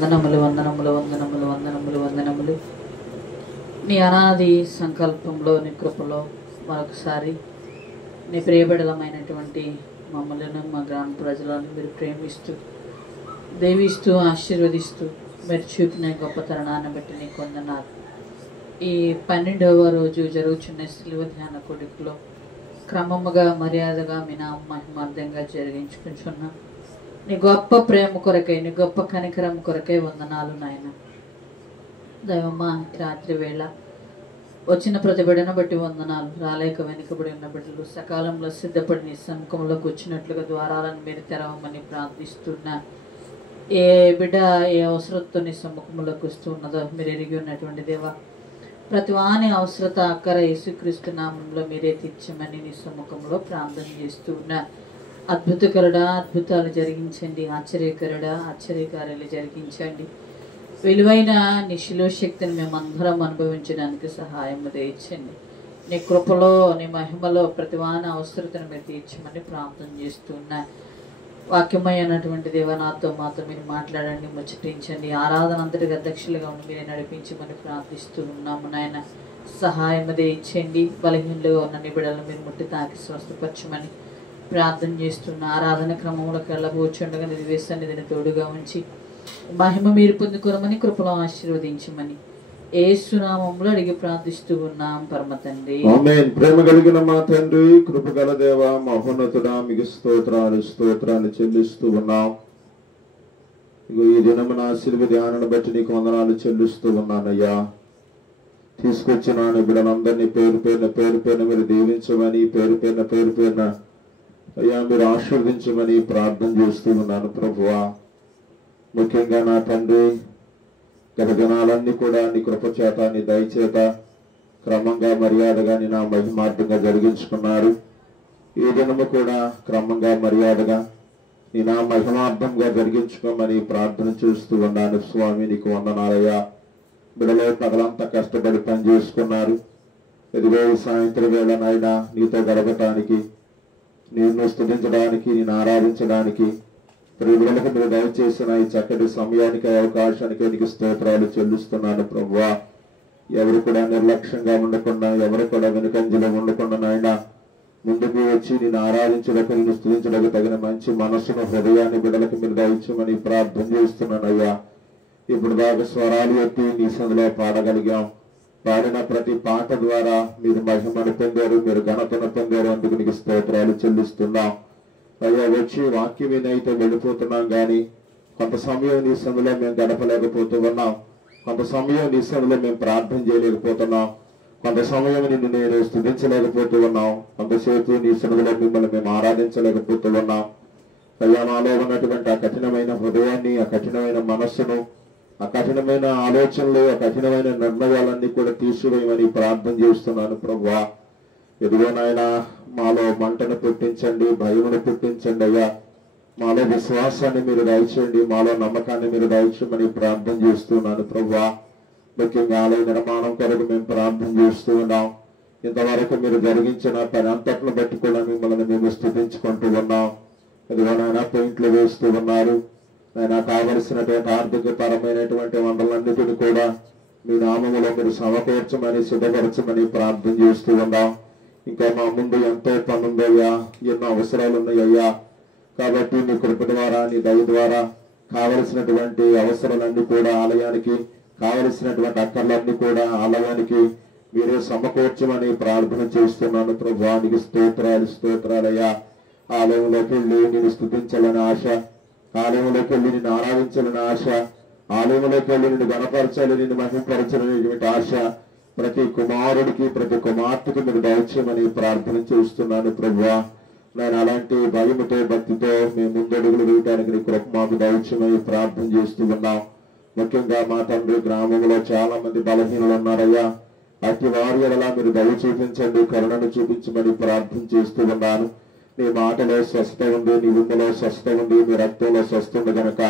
వందనములు వందనములు వందనములు వందనములు వందనములు. నీ అనాది సంకల్పంలో, నీ కృపలో మరొకసారి నీ ప్రియబిడలమైనటువంటి మమ్మలను, మా గ్రామ ప్రజలను మీరు ప్రేమిస్తూ, దేవిస్తూ, ఆశీర్వదిస్తూ మీరు చూపిన గొప్ప తరుణాన్ని బట్టి నీకు వందనాలు. ఈ 12వ రోజు జరుగుతున్న శిలువ ధ్యాన కొడుకులో క్రమముగా మర్యాదగా మీ నామ మహిమార్థంగా జరిగించుకుంటున్నాం. నీ గొప్ప ప్రేమ కొరకై, నీ గొప్ప కనికరం కొరకై వందనాలు నాయన. దైవమ్మా, రాత్రి వేళ వచ్చిన ప్రతి బిడ్డను బట్టి వందనాలు. రాలేక వెనుకబడి ఉన్న బిడ్డలు సకాలంలో సిద్ధపడి నీ సముఖంలోకి వచ్చినట్లుగా ద్వారాలను మీరు తెరవమని ప్రార్థిస్తున్నా. ఏ బిడ్డ ఏ అవసరంతో నీ సముఖంలోకి వస్తూ ఉన్నదో మీరు ఎరిగి ఉన్నటువంటి దేవా, ప్రతి వాని అవసరత అక్కర యేసుక్రీస్తు నామంలో మీరే తీర్చమని నీ సముఖంలో ప్రార్థన చేస్తూ ఉన్నా. అద్భుతకరుడా, అద్భుతాలు జరిగించండి. ఆశ్చర్యకరుడా, ఆశ్చర్యకార్యాలు జరిగించండి. విలువైన నీ శిలువ శక్తిని మేమందరం అనుభవించడానికి సహాయం దయచండి. నీ కృపలో, నీ మహిమలో ప్రతివాన అవసరతను మీరు తీర్చమని ప్రార్థన చేస్తున్నా. వాక్యమైనటువంటి దేవ, నాతో మాతో మీరు మాట్లాడండి, ముచ్చటించండి. ఆరాధన అంతటికి అధ్యక్షులుగా ఉండి మీరే నడిపించమని ప్రార్థిస్తూ ఉన్నాము నాయన. సహాయం దయచండి. బలహీనలుగా ఉన్న నీ బిడ్డలను మీరు ముట్టి తాకి స్వస్థపరచమని ప్రార్థన చేస్తున్న. ఆరాధన క్రమంలోకి వెళ్ళబోచుండగా నిధి సన్నిధిని తోడుగా ఉంచి మహిమ మీరు పొందుకోరమని కృపలో ఆశీర్వదించమని యేసునామములో అడిగి ప్రార్థిస్తూ ఉన్నాం పరమ తండ్రి. ఆమేన్. ప్రేమ కలిగిన మా తండ్రి, కృపగల దేవ, మహోన్నతుడా, మీకు స్తోత్రాలు చెల్లిస్తూ ఉన్నాం. ఈ దినమున శిలువ ధ్యానాన్ని బట్టి నీకు వందనాలు చెల్లిస్తూ ఉన్నానయ్యా. తీసుకొచ్చిన బిడ్డలందరినీ పేరు పేరున మీరు దీవించమని, పేరు పేరున అయ్యా మీరు ఆశీర్వదించమని ప్రార్థన చేస్తూ ఉన్నాను ప్రభువా. ముఖ్యంగా నా తండ్రి, గత దినాలన్నీ కూడా నీ కృపచేత, నీ దయచేత క్రమంగా మర్యాదగా నీ నా మహిమార్థంగా జరిగించుకున్నారు. ఈ దినము కూడా క్రమంగా మర్యాదగా నీ నా మహిమార్థంగా జరిగించుకోమని ప్రార్థన చేస్తూ ఉన్నాను స్వామి. నీకు వందనాలయ్యా. బిడ్డలో పగలంతా కష్టపడి పని చేసుకున్నారు. ఎదుగో సాయంత్రం వేళ నాయన నీతో గడపటానికి, నిన్ను స్తుతించడానికి, నేను ఆరాధించడానికి ప్రియులకు మీరు దయచేసిన ఈ చక్కటి సమయానికి, అవకాశానికి నీకు స్తోత్రాలు చెల్లిస్తున్నాను ప్రభువా. ఎవరు కూడా నిర్లక్ష్యంగా ఉండకుండా, ఎవరు కూడా వెనుకంజలో ఉండకుండా నాయన ముందుకు వచ్చి నేను ఆరాధించడానికి, నేను స్తుతించడానికి తగిన మంచి మనస్సును, హృదయాన్ని బిడ్డలకు మీరు దయచేయమని ప్రార్థన చేస్తున్నానయ్యా. ఇప్పుడు దాకా స్వరాలు ఎత్తి నీ సందులో పాడగలిగాం. పాడిన ప్రతి పాట ద్వారా మీరు మహిమను పొందారు, మీరు ఘనతను పొందారు. అందుకు నీకు స్తోత్రాలు చెల్లిస్తున్నాం అయ్యా. వచ్చి వాక్యం వినైతే వెళ్ళిపోతున్నాం కానీ కొంత సమయం నీ సందులో మేము గడపలేకపోతూ ఉన్నాం. కొంత సమయం నీ సందులో మేము ప్రార్థన చేయలేకపోతున్నాం. కొంత సమయం నిన్ను నేను స్తుతించలేకపోతూ ఉన్నాం. కొంతసేపు నీ సందులో మిమ్మల్ని మేము ఆరాధించలేకపోతూ ఉన్నాం అయ్యా. మాలో ఉన్నటువంటి ఆ కఠినమైన హృదయాన్ని, ఆ కఠినమైన మనస్సును, ఆ కఠినమైన ఆలోచనలు, ఆ కఠినమైన నిర్ణయాలన్నీ కూడా తీసివేయమని ప్రార్థన చేస్తున్నాను ప్రభువా. ఎదుగో నాయన మాలో మంటను పుట్టించండి, భయమును పుట్టించండి అయ్యా. మాలో విశ్వాసాన్ని మీరు దయచేయండి, మాలో నమ్మకాన్ని మీరు దయచేయమని ప్రార్థన చేస్తున్నాను ప్రభువా. ముఖ్యంగా ఆలయ నిర్మాణం కొరకు మేము ప్రార్థన చేస్తూ ఉన్నాం. ఇంతవరకు మీరు జరిగించిన పని అంతట్లో బట్టి కూడా మిమ్మల్ని మేము స్తుతించుకుంటూ ఉన్నాం. ఎదుగో నాయన పెయింట్లు వేస్తూ ఉన్నారు. ఆయన కావలసినటువంటి ఆర్థిక పరమైనటువంటి వనరులన్నిటిని కూడా మీ నామములో మీరు సమకూర్చమని, సిద్ధపరచమని ప్రార్థన చేస్తూ ఉన్నాం. ఇంకా మా ముందు ఎంతో పని ఉందయ్యా, ఎన్నో అవసరాలు ఉన్నాయ్యా. కాబట్టి నీ కృప ద్వారా, నీ దయ ద్వారా కావలసినటువంటి అవసరాలన్నీ కూడా ఆలయానికి, కావలసినటువంటి అక్కర్లన్నీ కూడా ఆలయానికి మీరే సమకూర్చమని ప్రార్థన చేస్తున్నాను ప్రభువానికి స్తోత్రాలయ్యా. ఆలయంలోకి వెళ్ళి నేను స్తుతించాలని ఆశ, ఆలయంలోకి వెళ్ళి నిన్ను ఆరాధించాలని ఆశ, ఆలయంలోకి వెళ్ళి నిన్ను గణపరచాలి, నిన్ను మహిమపరచాలనేటువంటి ఆశ ప్రతి కుమారుడికి, ప్రతి కుమార్తెకి మీరు దయచేయమని ప్రార్థన చేస్తున్నాను ప్రభువా. నేను అలాంటి భయముతో, భక్తితో మేము ముందడుగులు వేయడానికి నీ కృప మాకు దయచేయమని ప్రార్థన చేస్తూ ఉన్నాం. ముఖ్యంగా మా తండ్రి, గ్రామంలో చాలా మంది బలహీనులు ఉన్నారయ్యా. అతి వారి ఎడలా మీరు దయ చూపించండి, కరుణను చూపించమని ప్రార్థన చేస్తూ ఉన్నాను. నీ మాటలో స్వస్థ ఉంది, నీ ఉమ్మలో స్వస్థ ఉంది, మీ రక్తంలో స్వస్థ ఉంది కనుక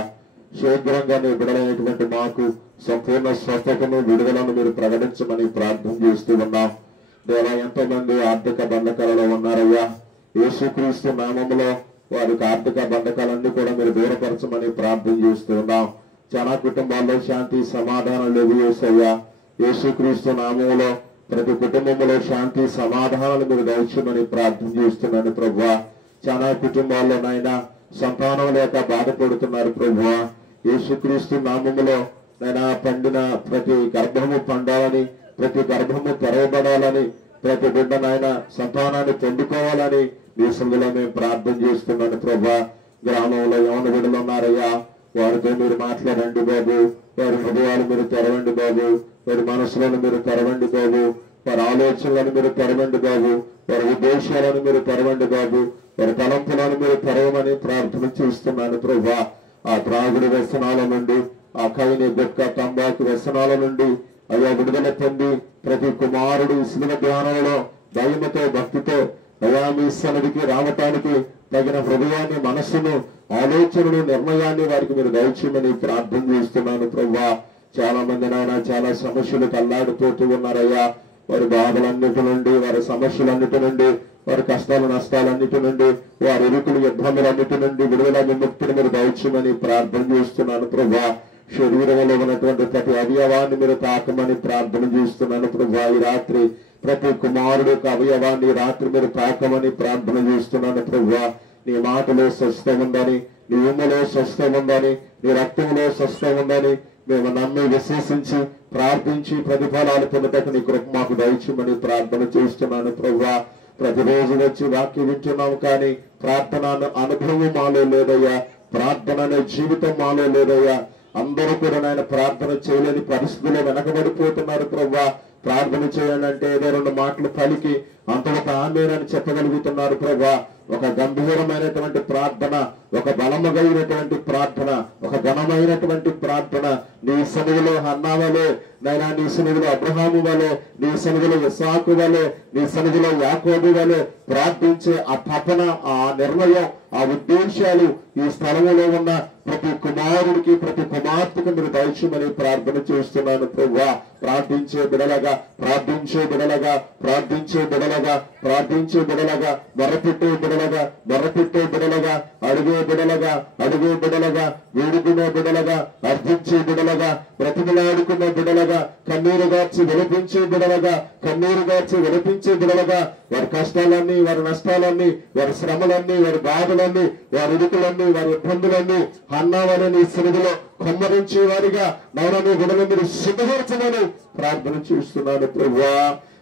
శీఘ్రంగా నీ బిడలైనటువంటి మాకు సంపూర్ణ స్వస్థతను, విడుదలను మీరు ప్రకటించమని ప్రార్థన చేస్తూ ఉన్నాం. దేవా, ఎంతో మంది ఆర్థిక బంధకాలలో ఉన్నారయ్యా. యేసుక్రీస్తు నామములో వారికి ఆర్థిక బంధకాలన్నీ కూడా మీరు దూరపరచమని ప్రార్థన చేస్తూ ఉన్నాం. చాలా కుటుంబాల్లో శాంతి సమాధానం లేవు యేసయ్యా. యేసుక్రీస్తు నామములో ప్రతి కుటుంబంలో శాంతి సమాధానాలు మీరు దయచేయమని ప్రార్థన చేస్తున్నాను ప్రభువా. చాలా కుటుంబాల్లో నాయన సంతానం లేక బాధపడుతున్నారు ప్రభువా. యేసుక్రీస్తు నామములో నాయన పండిన ప్రతి గర్భము పండాలని, ప్రతి గర్భము తెరవబడాలని, ప్రతి బిడ్డ నాయన సంతానాన్ని పొందుకోవాలని మీ సందులో మేము ప్రార్థన చేస్తున్నాను ప్రభువా. గ్రామంలో యవన బిడ్డలు ఉన్నారయ్యా, వారితో మీరు మాట్లాడండి బాబు. వారి హృదయాలు మీరు తెరవండి బాబు. వారి మనసులను మీరు తెరవండి బాబు. వారి ఆలోచనలను మీరు తెరవండి బాబు. వారి ఉద్దేశాలను మీరు తెరవండి బాబు. వారి తలంపులను మీరు తెరవమని ప్రార్థన చేస్తున్నాను ప్రభువా. ఆ త్రాగుడు వ్యసనాల నుండి, ఆ కైని గుట్క తంబాకు వ్యసనాల నుండి అయ్యా విడుదల పొంది ప్రతి కుమారుడు శిలువ ధ్యానంలో భయముతో భక్తితో అయ్యా మీ సన్నిధికి రావటానికి తగిన హృదయాన్ని, మనస్సును, ఆలోచనలు, నిర్ణయాన్ని వారికి మీరు దయచేయమని ప్రార్థన చేస్తున్నాను ప్రభువా. చాలా మంది నాయన చాలా సమస్యలు కల్లాడిపోతూ ఉన్నారయ్యా. వారి బాధలన్నిటి నుండి, వారి సమస్యలన్నిటి నుండి, వారి కష్టాలు నష్టాలన్నిటి నుండి, వారి ఇరుకులు ఇబ్బందులన్నిటి నుండి విడుదల విముక్తిని మీరు దయచేయమని ప్రార్థన చేస్తున్నాను ప్రభువా. శరీరంలో ఉన్నటువంటి ప్రతి అవయవాన్ని మీరు తాకమని ప్రార్థన చేస్తున్నాను ప్రభువా. ఈ రాత్రి ప్రతి కుమారుడు యొక్క అవయవాన్ని రాత్రి మీరు తాకమని ప్రార్థన చేస్తున్నాను ప్రభువా. నీ మాటలో స్వస్థ ఉందని, నీ ఉమ్మలో స్వస్థ ఉందని, నీ రక్తంలో స్వస్థ ఉందని మేము నమ్మి విశ్వసించి ప్రార్థించి ప్రతిఫలాలు పొందటకు నీ కృప మాకు దయచేయమని ప్రార్థన చేస్తున్నాను ప్రభువా. ప్రతిరోజు వచ్చి వాక్యం వింటున్నాము కానీ ప్రార్థన అనుభవం మాలో లేదయ్యా. ప్రార్థన అనే జీవితం మాలో లేదయ్యా. అందరూ కూడా నాయన ప్రార్థన చేయలేని పరిస్థితుల్లో వెనకబడిపోతున్నారు ప్రభువా. ప్రార్థన చేయాలంటే ఏదో రెండు మాటలు పలికి అంతవరకు ఆమేనని చెప్పగలుగుతున్నారు ప్రభువా. ఒక గంభీరమైనటువంటి ప్రార్థన, ఒక బలముగైనటువంటి ప్రార్థన, ఒక ఘనమైనటువంటి ప్రార్థన నీ సన్నిధిలో హన్నా వలె నైనా, నీ సన్నిధిలో అబ్రహాము వలె, నీ సన్నిధిలో ఇస్సాకు వలె, నీ సన్నిధిలో యాకోబు వలె ప్రార్థించే ఆ తపన, ఆ నిర్ణయం, ఆ ఉద్దేశాలు ఈ స్థలంలో ఉన్న ప్రతి కుమారుడికి, ప్రతి కుమార్తెకు మీరు దయచేయమని ప్రార్థన చేస్తున్నాను ప్రభువా. ప్రార్థించే బిడలగా, ప్రార్థించే బిడలగా, ప్రార్థించే బిడలగా, ప్రార్థించే బిడలగా, మొరపెట్టే బిడలగా, మొరపెట్టే బిడలగా, అడుగే బిడలగా, అడుగే బిడలగా, వేడుకునే బిడలగా, అర్థించే బిడలగా, బ్రతిమలాడుకునే బిడలగా, కన్నీరు గార్చి విలపించే బిడలగా, కన్నీరు గార్చి విలపించే బిడలగా, వారి కష్టాలన్నీ, వారి నష్టాలన్నీ, వారి శ్రమలన్నీ, వారి బాధలన్నీ, వారి ఇరుకులన్నీ, వారి ఇబ్బందులన్నీ హన్నా వారి నీ సన్నిధిలో కొమ్మరించే వారిగా నవరని బిడలు మీరు సిద్ధపరచమని ప్రార్థన చేస్తున్నాను ప్రభువా.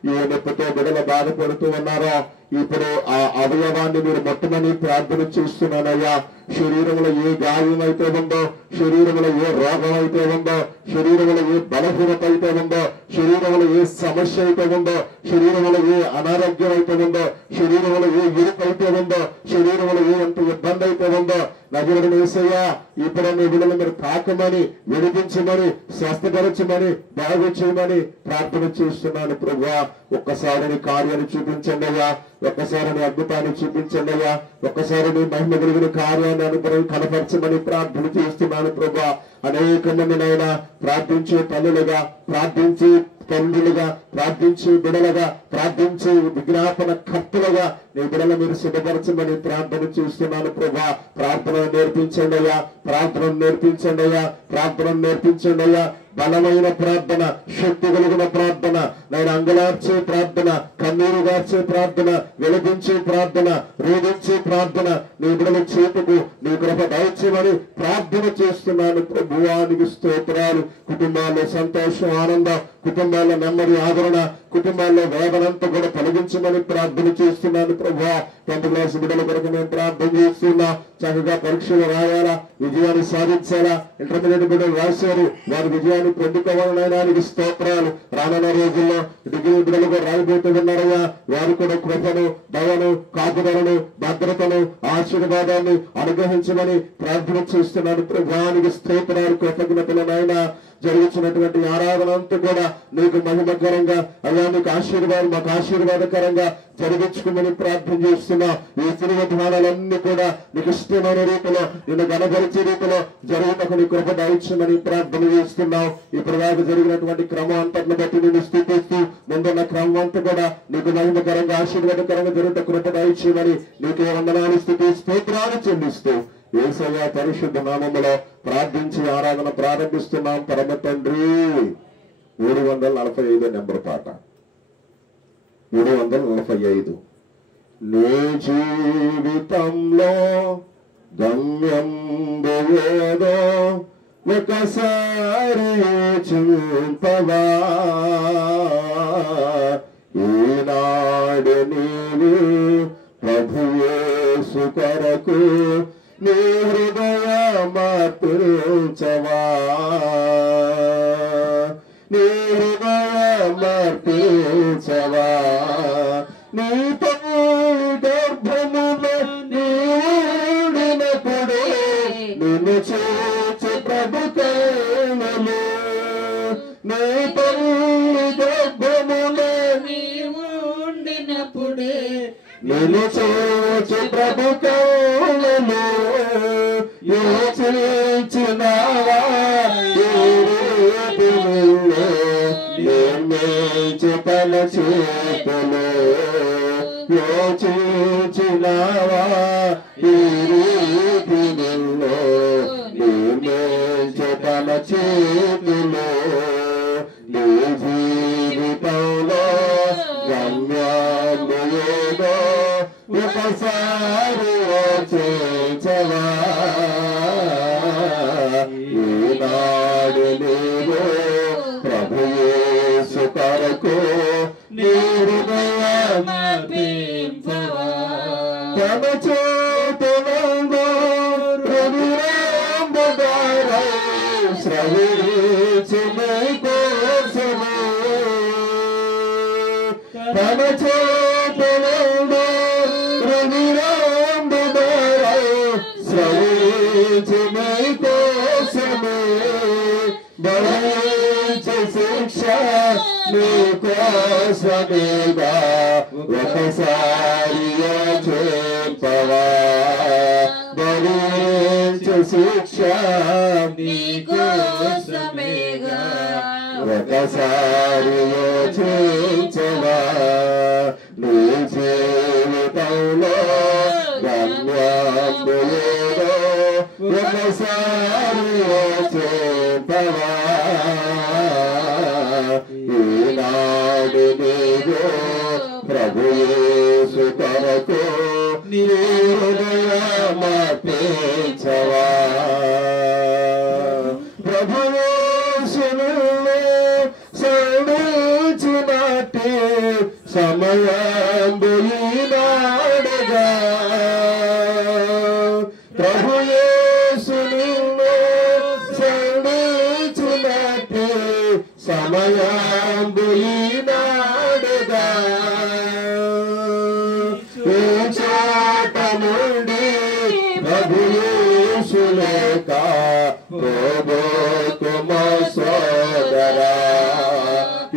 ఏ నొప్పితో బిడలు బాధపడుతూ ఉన్నారో ఇప్పుడు ఆ అవయవాన్ని మీరు మొట్టమని ప్రార్థన చేస్తున్నానయ్యా. శరీరంలో ఏ గాయం అయితే ఉందో, శరీరంలో ఏ రోగం అయితే ఉందో, శరీరంలో ఏ బలహీనత అయితే ఉందో, శరీరంలో ఏ సమస్య అయితే ఉందో, శరీరంలో ఏ అనారోగ్యం అయితే ఉందో, శరీరంలో ఏ ఇరుకు అయితే ఉందో, శరీరంలో ఏ ఎంత ఇబ్బంది అయితే ఉందో నజరుడు యేసయ్యా ఇప్పుడు మీ బిడ్డలు మీరు తాకమని, విడిపించమని, స్వస్థపరచమని, బాగు చేయమని ప్రార్థన చేస్తున్నాను ప్రభువా. ఒక్కసారి నీ కార్యాన్ని చూపించండి అయ్యా. ఒక్కసారి నీ అద్భుతాన్ని చూపించండి అయ్యా. ఒక్కసారి నీ మహిమ కలిగిన కార్యాన్ని అనుగ్రహం కనపరచమని ప్రార్థన చేస్తున్నాను ప్రభువా. అనేక మంది నైనా ప్రార్థించే తల్లులుగా, ప్రార్థించి తండ్రులుగా, ప్రార్థించే బిడలుగా, ప్రార్థించే విజ్ఞాపన కర్తలుగా నీ బిడల మీరు సిద్ధపరచమని ప్రార్థన చేస్తున్నాను ప్రభా. ప్రార్థనను నేర్పించండి అయ్యా, ప్రార్థనను నేర్పించండి అయ్యా, ప్రార్థనను నేర్పించండి అయ్యా. బలమైన ప్రార్థన, శక్తి కలిగిన ప్రార్థన, నేను అంగలార్చే ప్రార్థన, కన్నీరు గార్చే ప్రార్థన, వెలిగించే ప్రార్థన, రోధించే ప్రార్థన నీ బిడల చేతుకు నీ కృప దయచేయమని ప్రార్థన చేస్తున్నాను ప్రభువానికి స్తోత్రాలు. కుటుంబాల్లో సంతోషం, ఆనందం, కుటుంబాల్లో నెమ్మది, ఆదరణ, కుటుంబాల్లో వేదనంతా కూడా తొలగించమని ప్రార్థన చేస్తున్నాను ప్రభువా. 10th క్లాస్ బిడ్డల కొరకు మేము ప్రార్థన చేస్తున్నా. చక్కగా పరీక్షలు రాయాలా, విజయాన్ని సాధించాలా. ఇంటర్మీడియట్ బిడ్డలు రాశారు, వారి విజయాన్ని పొందుకోవాలనడానికి స్తోత్రాలు. రానున్న రోజుల్లో డిగ్రీ బిడ్డలు కూడా రాయబోతున్నారయ్యా. వారు కూడా కృపను, దయను, కాపుదలను, భద్రతను, ఆశీర్వాదాన్ని అనుగ్రహించమని ప్రార్థన చేస్తున్నాను ప్రభువానికి స్తోత్రాలు. కృతజ్ఞతలనైనా జరుగుతున్నటువంటి ఆరాధన అంతా కూడా నీకు మహిమకరంగా అయ్యా, నీకు ఆశీర్వాదం, మాకు ఆశీర్వాదకరంగా జరిగించుకోమని ప్రార్థన చేస్తున్నా. ఈ సినిమాలన్నీ కూడా నీకు ఇష్టమైన రీతిలో, నిన్ను గణపరిచే రీతిలో జరుగుటకు నీ కృప దయచేయమని ప్రార్థన చేస్తున్నావు. ఇప్పుడు దాకా జరిగినటువంటి క్రమం అంతటిని బట్టి నేను స్తుతిస్తూ ముందున్న క్రమం అంతా కూడా నీకు మహిమకరంగా, ఆశీర్వాదకరంగా జరుగుట కృప దయచేయమని నీకే వందనాలు, స్తుతి స్తోత్రాలు చెల్లిస్తూ యేసయ్య పరిశుద్ధ నామములో ప్రార్థించి ఆరాధన ప్రారంభిస్తున్నాం. పరమ తండ్రి. 345 నెంబర్ పాట. 345. నీ జీవితంలో గమ్యం ఏదో ఒకసారి చూపవా, ఈనాడు నీవు ప్రభు యేసు కొరకు నీ హృదయ మార్పించవా, నీ హృదయ మార్పించవా. నీ తల్లి గర్భములో నీడినప్పుడే నిన్ను చూచి ప్రభు కరుణలు, నీ తల్లి గర్భములో నీవుండినప్పుడే నిన్ను చూచి ప్రభు కరుణలు, యోచించినావా నిర్మించి తన చేతులు, యోచించినావా ఈ రీతిలో నిర్మించి తన చేతులు. నీ జీవితంలో గమ్యాలు ఏదో ఒకసారి యోచించవా, ఈనాడు నీవు ప్రభు యేసు కొరకు నీ హృదయ మార్పించవా. తన చేతులలో హృదయంబుదారై శ్రవించి నీ కోసము, తన చేతులలో హృదయంబుదారై శ్రవించి నీ కోసము, భరించే శిక్ష నీ కోసమేగా ఒకసారి యోచింపవా, భరించే శిక్ష నీ కోసమేగా ఒకసారి యోచించవా. నీ జీవితంలో గమ్యాలు ఏదో ఒకసారి యోచింపవా, ఈనాడు నీవు ప్రభు యేసు కొరకు నీ హృదయ మార్పించవా. ప్రభు యేసులో సంధించినట్టు సమయంబు ఈనాడుగా, ప్రభు యేసులో సంధించినట్టు సమయంబు ఈనాడుగా. ఈ చోట నుండి ప్రభు యేసు లేక పోబోకుమా సోదరా,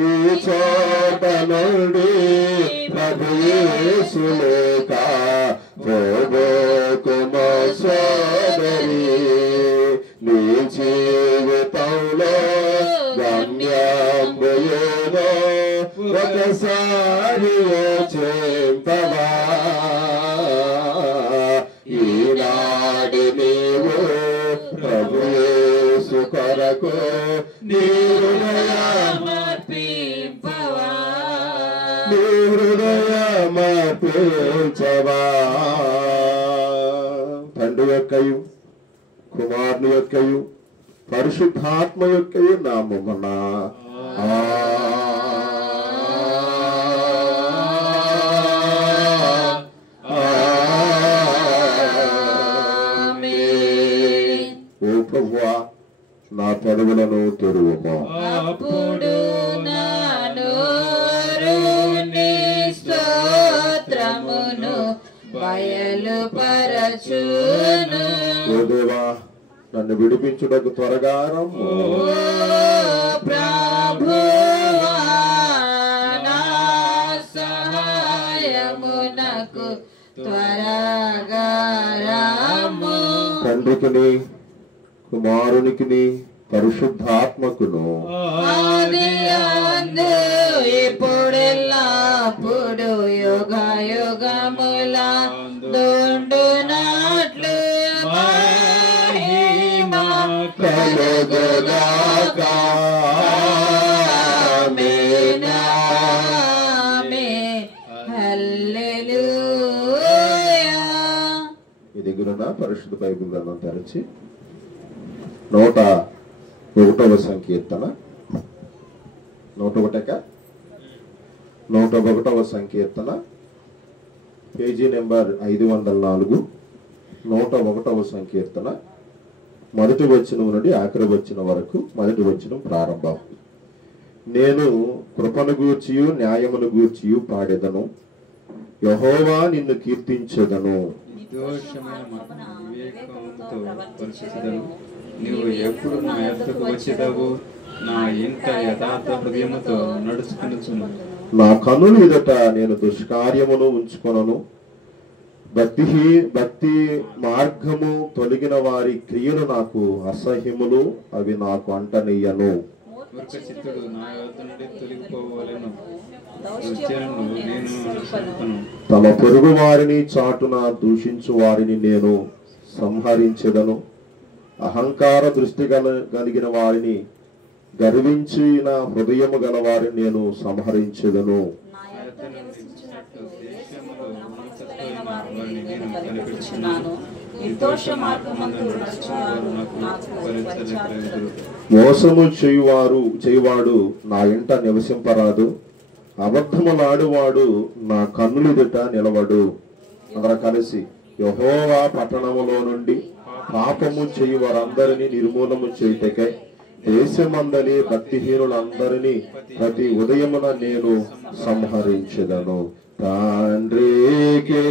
ఈ చోట నుండి ప్రభు యేసు లేక పోబోకుమా సోదరి. నీ జీవితంలో గమ్యంబు ఏదో ఒకసారి యోచింపవా, ఈనాడు నీవు ప్రభు యేసు కొరకు నీ హృదయ మార్పింపవా, నీ హృదయ మార్పించవా. తండ్రి యొక్కయు కుమారుని యొక్కయు పరిశుద్ధాత్మ యొక్కయు నామమున ఓ ప్రభువా నా పెదవులను తెరువుము, అప్పుడు నా నోరు నీ స్తోత్రమును బయలుపరచును. ఓ దేవా నన్ను విడిపించుటకు త్వరగా రమ్ము. ప్రభువా నా సహాయమునకు త్వరగా రమ్ము. తండ్రికిని కుమారునికిని పరిశుద్ధాత్మకును ఆదియందు ఇప్పుడెల్లప్పుడు యుగ యుగముల దొండునట్లు పరిశుద్ధ బైబిల్ గ్రంథం తెరచి 101వ సంకీర్తన 101వ సంకీర్తన పేజీ నెంబర్ 504 101వ సంకీర్తన మొదటి వచనం నుండి ఆఖరి వచనం వరకు. మొదటి వచనం ప్రారంభం. నేను కృపను గూర్చియు న్యాయమును గూర్చియు పాడెదను, యెహోవా నిన్ను కీర్తించెదను. నీవు ఎప్పుడు నా యొద్దకు వచ్చేదవు, నా ఇంట యథార్థ హృదయముతో నడుచుకొనుచును. నా కన్నుల ఎదుట నేను దుష్కార్యమును ఉంచుకొనను, భక్తి మార్గము తొలగిన వారి క్రియలు నాకు అసహ్యములు, అవి నాకు అంటనీయను. మూర్ఖచిత్తుడు నా యొద్ద నుండి తొలగిపోవలెను, దుర్జనులను నేను అనుసరింపను. తమ పొరుగు వారిని చాటున దూషించు వారిని నేను సంహరించెదను. అహంకార దృష్టి కలిగిన వారిని, గర్వించిన హృదయము గల వారిని నేను సంహరించెదను. మోసము చేయువాడు నా ఇంట నివసింపరాదు, అబద్ధములాడువాడు నా కన్నులెదుట నిలవడు. అందరూ కలిసి యెహోవా పట్టణములో నుండి పాపము చేయు వారందరినీ నిర్మూలము చేయుటకై దేశమందలి భక్తిహీనులందరినీ ప్రతి ఉదయమున నేను సంహరించెదను. తండ్రికి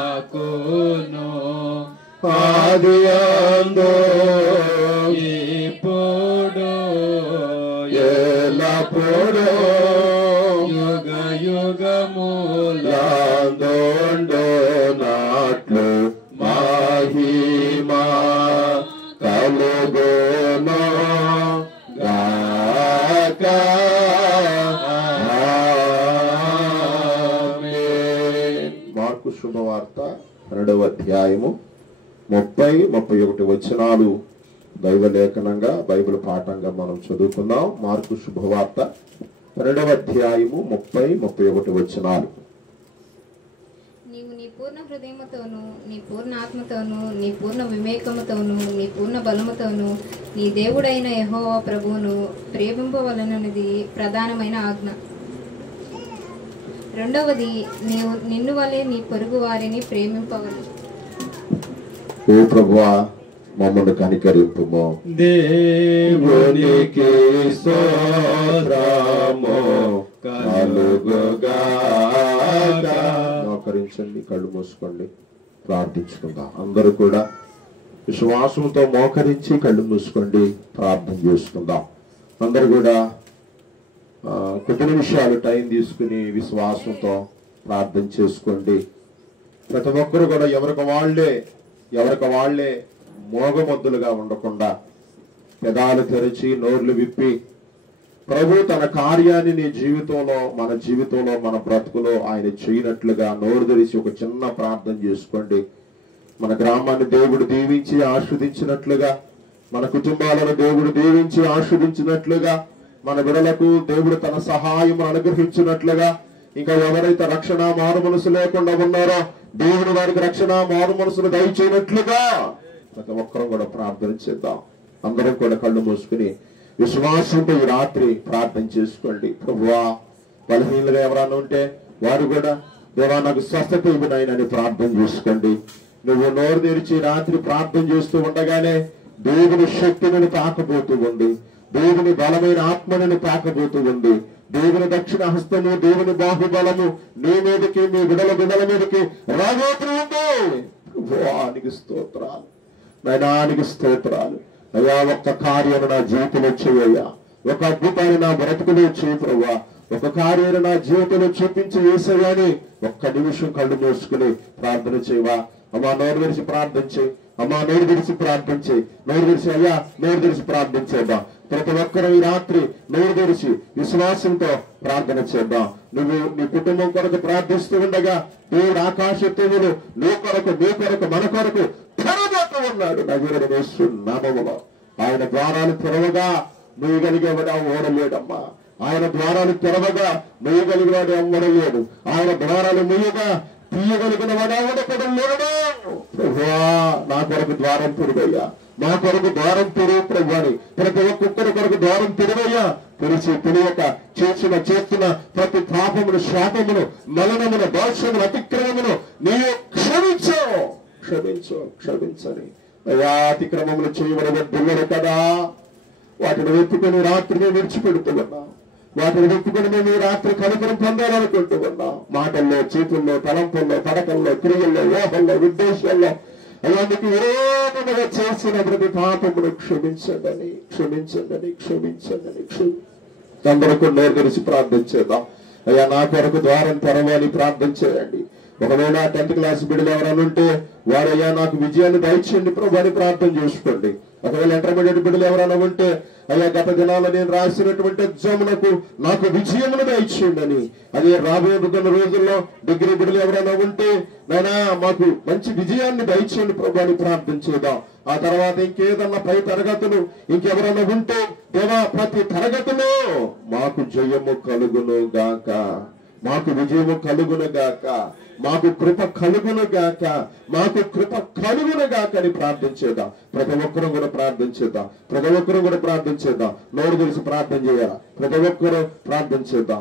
పరిశుద్ధాత్మకును ఆదియందు ఇప్పుడు ఎల్లప్పుడూ యుగ యుగములందుండునట్లు మహిమ కలుగును గాక. మార్కు శుభవార్త 2వ అధ్యాయము 30-31 వచనాలు దైవలేఖనంగా బైబిల్ పాఠంగా మనం చదువుకుందాం. మార్కు శుభవార్త 2వ అధ్యాయము 30-31 వచనాలు. నీవు నీ పూర్ణ హృదయముతోను, నీ పూర్ణ ఆత్మతోను, నీ పూర్ణ వివేకముతోను, నీ పూర్ణ బలముతోను నీ దేవుడైన యెహోవా ప్రభువును ప్రేమింపవలనది ప్రధానమైన ఆజ్ఞ. రెండవది, నీవు నిన్ను వలె నీ పొరుగు వారిని ప్రేమింపవలెను. ఓ ప్రభువా, మమ్మల్ని కనికరింపుము. దేవునికి స్తోత్రము కలుగుగాక. మోకరించండి, కళ్ళు మూసుకోండి, ప్రార్థించుకుందాం. అందరూ కూడా విశ్వాసంతో మోకరించి కళ్ళు మూసుకోండి, ప్రార్థన చేసుకుందాం. అందరూ కూడా కొద్ది నిమిషాలు టైం తీసుకుని విశ్వాసంతో ప్రార్థన చేసుకోండి. ప్రతి ఒక్కరు కూడా ఎవరికి వాళ్ళే మోగమొద్దులుగా ఉండకుండా పెదాలు తెరిచి నోర్లు విప్పి ప్రభు తన కార్యాన్ని నీ జీవితంలో, మన జీవితంలో, మన బ్రతుకులో ఆయన చేయనట్లుగా నోరు తెరిచి ఒక చిన్న ప్రార్థన చేసుకోండి. మన గ్రామాన్ని దేవుడు దీవించి ఆస్వాదించినట్లుగా, మన కుటుంబాలను దేవుడు దీవించి ఆస్వాదించినట్లుగా, మన బిడ్డలకు దేవుడు తన సహాయం అనుగ్రహించినట్లుగా, ఇంకా ఎవరైతే రక్షణ మారు మనసు లేకుండా ఉన్నారో దేవుడు వారికి రక్షణ మారు మనసును దయచేయనట్లుగా ప్రతి ఒక్కరం కూడా ప్రార్థన చేద్దాం. అందరం కూడా కళ్ళు మూసుకుని విశ్వాసంతో ఈ రాత్రి ప్రార్థన చేసుకోండి. ప్రభువా, బలహీనలుగా ఎవరైనా ఉంటే వారు కూడా దేవా నాకు స్వస్థత ఇవ్వనని ప్రార్థన చేసుకోండి. నువ్వు నోరు తెరిచి రాత్రి ప్రార్థన చేస్తూ ఉండగానే దేవుని శక్తిని తాకబోతూ ఉంది, దేవుని బలమైన ఆత్మని తాకబోతూ ఉంది. దేవుని దక్షిణ హస్తము, దేవుని బాహుబలము నీ మీదకి, మీ బిడల మీదకి రాబోతూ ఉంది. ప్రభువానికి స్తోత్రాలు, నయనానికి స్తోత్రాలు. అయ్యా, ఒక్క కార్యాలు నా జీవితంలో చేయయ్యా, ఒక అద్భుతాన్ని నా బ్రతుకులో చేయి ప్రభువా, ఒక కార్యాన్ని నా జీవితంలో చూపించి వేసేయాని ఒక్క నిమిషం కళ్ళు మూసుకుని ప్రార్థన చేయవా. అమ్మా, నోరు తెరిచి ప్రార్థన చేయి. అమ్మా, నోరు తెరిచి ప్రార్థన చేయి. నోరు తెరిచి అయ్యా, నోరు తెరిచి ప్రార్థన చేద్దాం. ప్రతి ఒక్కరు ఈ రాత్రి నోరు తెరిచి విశ్వాసంతో ప్రార్థన చేద్దాం. నువ్వు నీ కుటుంబం కొరకు ప్రార్థిస్తూ ఉండగా దేవుడు ఆకాశ తేవులు నీ కొరకు, మీ కొరకు, మన కొరకు తెరబోతూ ఉన్నాడు. నామములో ఆయన ద్వారాలు తెరవగా నువ్వు కలిగేవాడు ఓడలేడమ్మా. ఆయన ద్వారాలు తెరవగా మొయ్యగలిగిన వాడు ఎవ్వడూ లేడు. ఆయన ద్వారాలు మొయ్యగా తీయగలిగిన వాడు ఎవడొకడు లేడు. ప్రభువా, నా కొరకు ద్వారం తెరువయ్యా, నా కొరకు ద్వారం తెరువు ప్రభు అని ప్రతి ఒక్కొక్కరి కొరకు ద్వారం తెరువయ్యా. తెలిసి తెలియక చేస్తున్న ప్రతి పాపమును, శాపమును, మలనమును, దోషమును, అతిక్రమమును నీవు క్షమించని అయ్యా. అతిక్రమములు చేయబడిన పిల్లలు కదా, వాటిని వెతుకుని రాత్రిని విడిచిపెడుతూ ఉన్నాం. వాటిని వెతుకుని మేము రాత్రి కనుకరం పొందాలనుకుంటూ ఉన్నాం. మాటల్లో, చేతుల్లో, తలంపుల్లో, పడకల్లో, క్రియల్లో, ఊహల్లో, ఉద్దేశాల్లో అలాంటికి విరోధముగా చేసిన ప్రతి పాపమును క్షమించండి. అందరికీ నోరు తెరిచి ప్రార్థన చేద్దాం. అయ్యా, నా కొరకు ద్వారం తెరవాలి ప్రార్థన చేయండి. ఒకవేళ 10th క్లాస్ బిడ్డలు ఎవరైనా ఉంటే వారు అయ్యా నాకు విజయాన్ని దయచేయండి ప్రభు అని ప్రార్థన చేసుకోండి. ఒకవేళ ఇంటర్మీడియట్ బిడ్డలు ఎవరైనా ఉంటే అయ్యా గత దినాల్లో నేను రాసినటువంటి ఎగ్జాములకు నాకు విజయమును దయచేయండి అని. అదే రాబోయే రోజుల్లో డిగ్రీ బిడ్డలు ఎవరైనా ఉంటే నైనా మాకు మంచి విజయాన్ని దయచేయండి ప్రభు అని ప్రార్థన చేద్దాం. ఆ తర్వాత ఇంకేదన్నా పై తరగతులు ఇంకెవరైనా ఉంటే దేవా ప్రతి తరగతిలో మాకు జయము కలుగును గాక, మాకు విజయము కలుగును గాక, మాకు కృప కలుగును గాక, మాకు కృప కలుగును గాక అని ప్రార్థించేద్దాం. ప్రతి ఒక్కరూ కూడా ప్రార్థించేద్దాం. నోరు తెలిసి ప్రార్థన చేయాలి. ప్రతి ఒక్కరూ ప్రార్థించేద్దాం.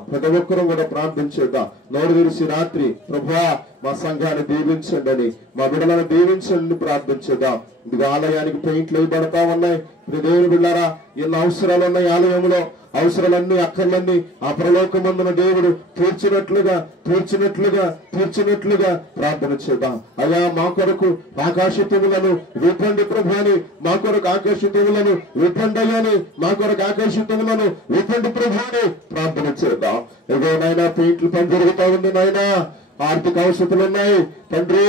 నోరు తెలిసి రాత్రి ప్రభువా మా సంఘాన్ని దీవించండి అని, మా బిడ్డలను దీవించండి ప్రార్థించేద్దాం. ఇది ఆలయానికి పెయింట్లు వేయబడతా ఉన్నాయి. దేవుని బిడ్డలారా, ఎన్నో అవసరాలు ఉన్నాయి ఆలయంలో. అవసరాలన్నీ, అక్కర్లన్నీ ఆ పరలోకమందున దేవుడు తీర్చినట్లుగా ప్రార్థన చేద్దాం. అయ్యా మా కొరకు ఆకాశతువులను విప్పండి ప్రభు అని, మా కొరకు ఆకాశతువులను విప్పండి అయ్యాని, మా కొరకు ఆకాశతువులను విప్పండి ప్రభు అని ప్రార్థన చేద్దాం. ఇదిగో నాయన పెయింట్లు పని జరుగుతా ఉంది నాయన, ఆర్థిక అవసరాలు ఉన్నాయి తండ్రి.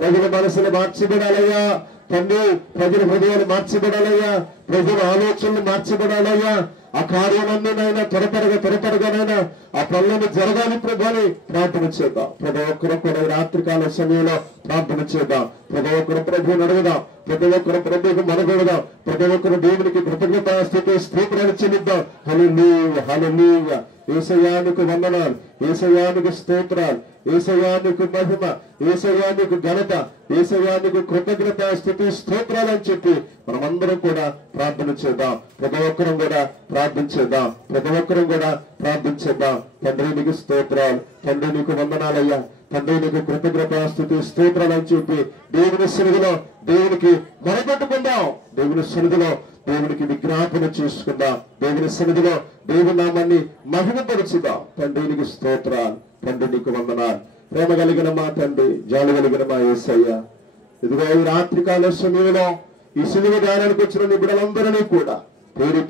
ప్రజల మనసులు మార్చబడాలయ్యా తండ్రి, ప్రజల హృదయాలు మార్చబడాలయ్యా, ప్రజల ఆలోచనలు మార్చబడాలయ్యా. ఆ కార్యాలన్నీ నైనా త్వరగా ఆ పనులను జరగాలి ప్రభు అని ప్రార్థన చేద్దాం. ప్రతి ఒక్కరు కూడా రాత్రికాల సమయంలో ప్రార్థన చేద్దాం. ప్రతి ఒక్కరు ప్రభువుని అడుగుదాం. ప్రతి ఒక్కరు ప్రభువుకు మనగొడదాం. ప్రతి ఒక్కరు దేవునికి కృతజ్ఞతాస్తుతి స్తోత్రాలు చెల్లిద్దాం. హల్లెలూయా. యేసయ్యానికి వందనాలు, యేసయ్యానికి స్తోత్రాలు, యేసయ్యానికి మహిమ, యేసయ్యానికి ఘనత, యేసయ్యానికి కృతజ్ఞత స్తుతి స్తోత్రాలు అని చెప్పి మనమందరం కూడా ప్రార్థన చేద్దాం. ప్రతి ఒక్కరం కూడా ప్రార్థించేద్దాం. తండ్రి నీకు స్తోత్రాలు, తండ్రి నీకు వందనాలయ్యా, తండ్రి నీకు కృతజ్ఞత స్తుతి స్తోత్రాలు అని చెప్పి దేవుని సన్నిధిలో దేవునికి మొరపెట్టుకుందాం. దేవుని సన్నిధిలో దేవునికి విజ్ఞాపన చేసుకుందాం. దేవుని సన్నిధిలో దేవుని నామాన్ని మహిమపరుచుదాం. తండ్రి నీకు స్తోత్రాలు, తండ్రి నీకు వందనాలు. ప్రేమ కలిగిన మా తండ్రి, జాలి కలిగిన మా యేసయ్య, ఇదిగో ఈ రాత్రికాల సమయంలో ఈ సిలువ ధ్యానానికి వచ్చిన నీ బిడ్డలందరినీ కూడా పేరు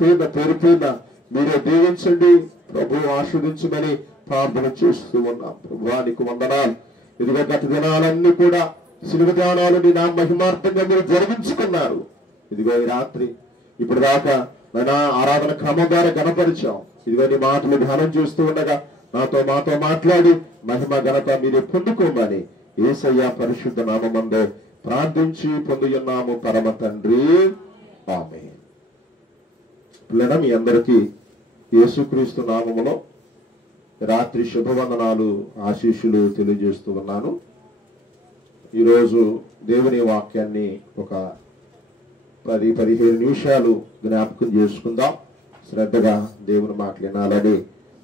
పేరున మీరే దీవించండి ప్రభు, ఆస్వాదించమని ప్రార్థన చేస్తూ ఉన్నాం. ప్రభువానికి వందనాలు. ఇదిగో గత దినాలన్నీ కూడా సిలువ ధ్యానాలు నీ నా మహిమార్థంగా మీరు జరిగించుకున్నారు. ఇదిగో ఈ రాత్రి ఇప్పుడు దాకా నా ఆరాధన క్రమం ద్వారా గణపరిచాం. ఇదిగో నీ మాటలు ధ్యానం చేస్తూ ఉండగా మాతో మాట్లాడి మహిమ ఘనత మీరే పొందుకోమని యేసయ్య పరిశుద్ధ నామమందు ప్రార్థించి పొందున్నాము పరమ తండ్రి, ఆమేన్. పిల్లల మీ అందరికీ యేసుక్రీస్తు నామములో రాత్రి శుభవందనాలు, ఆశీస్సులు తెలియజేస్తూ ఉన్నాను. ఈరోజు దేవుని వాక్యాన్ని ఒక 10-15 నిమిషాలు జ్ఞాపకం చేసుకుందాం. శ్రద్ధగా దేవుని మాటలు వినాలని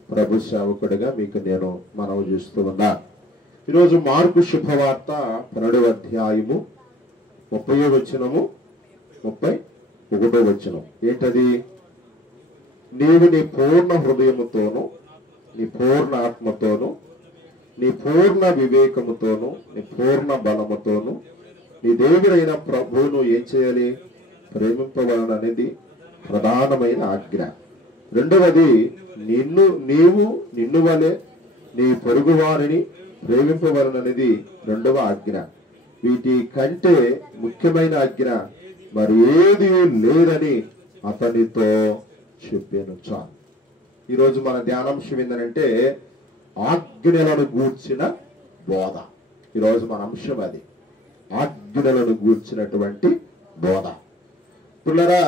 ప్రభు సేవకుడిగా మీకు నేను మనవి చేస్తూ ఉన్నా. ఈరోజు మార్కు శుభవార్త 12వ అధ్యాయము 30వ వచనము 31వ వచనం. ఏంటది? నీవు నీ పూర్ణ హృదయముతోను, నీ పూర్ణ ఆత్మతోను, నీ పూర్ణ వివేకముతోను, నీ పూర్ణ బలముతోను నీ దేవుడైన ప్రభువును ఏం చేయాలి? ప్రేమింపవలననేది ప్రధానమైన ఆజ్ఞ. రెండవది నిన్ను వలె నీ పొరుగు వారిని ప్రేమింపవలననేది రెండవ ఆజ్ఞ. వీటి కంటే ముఖ్యమైన ఆజ్ఞ మరి ఏది లేదని అతనితో చెప్పాను. చాలు. ఈరోజు మన ధ్యానాంశం ఏంటంటే ఆజ్ఞలను గూర్చిన బోధ. ఈరోజు మన అంశం అది, ఆజ్ఞలను గూర్చినటువంటి బోధ. పిల్లరా,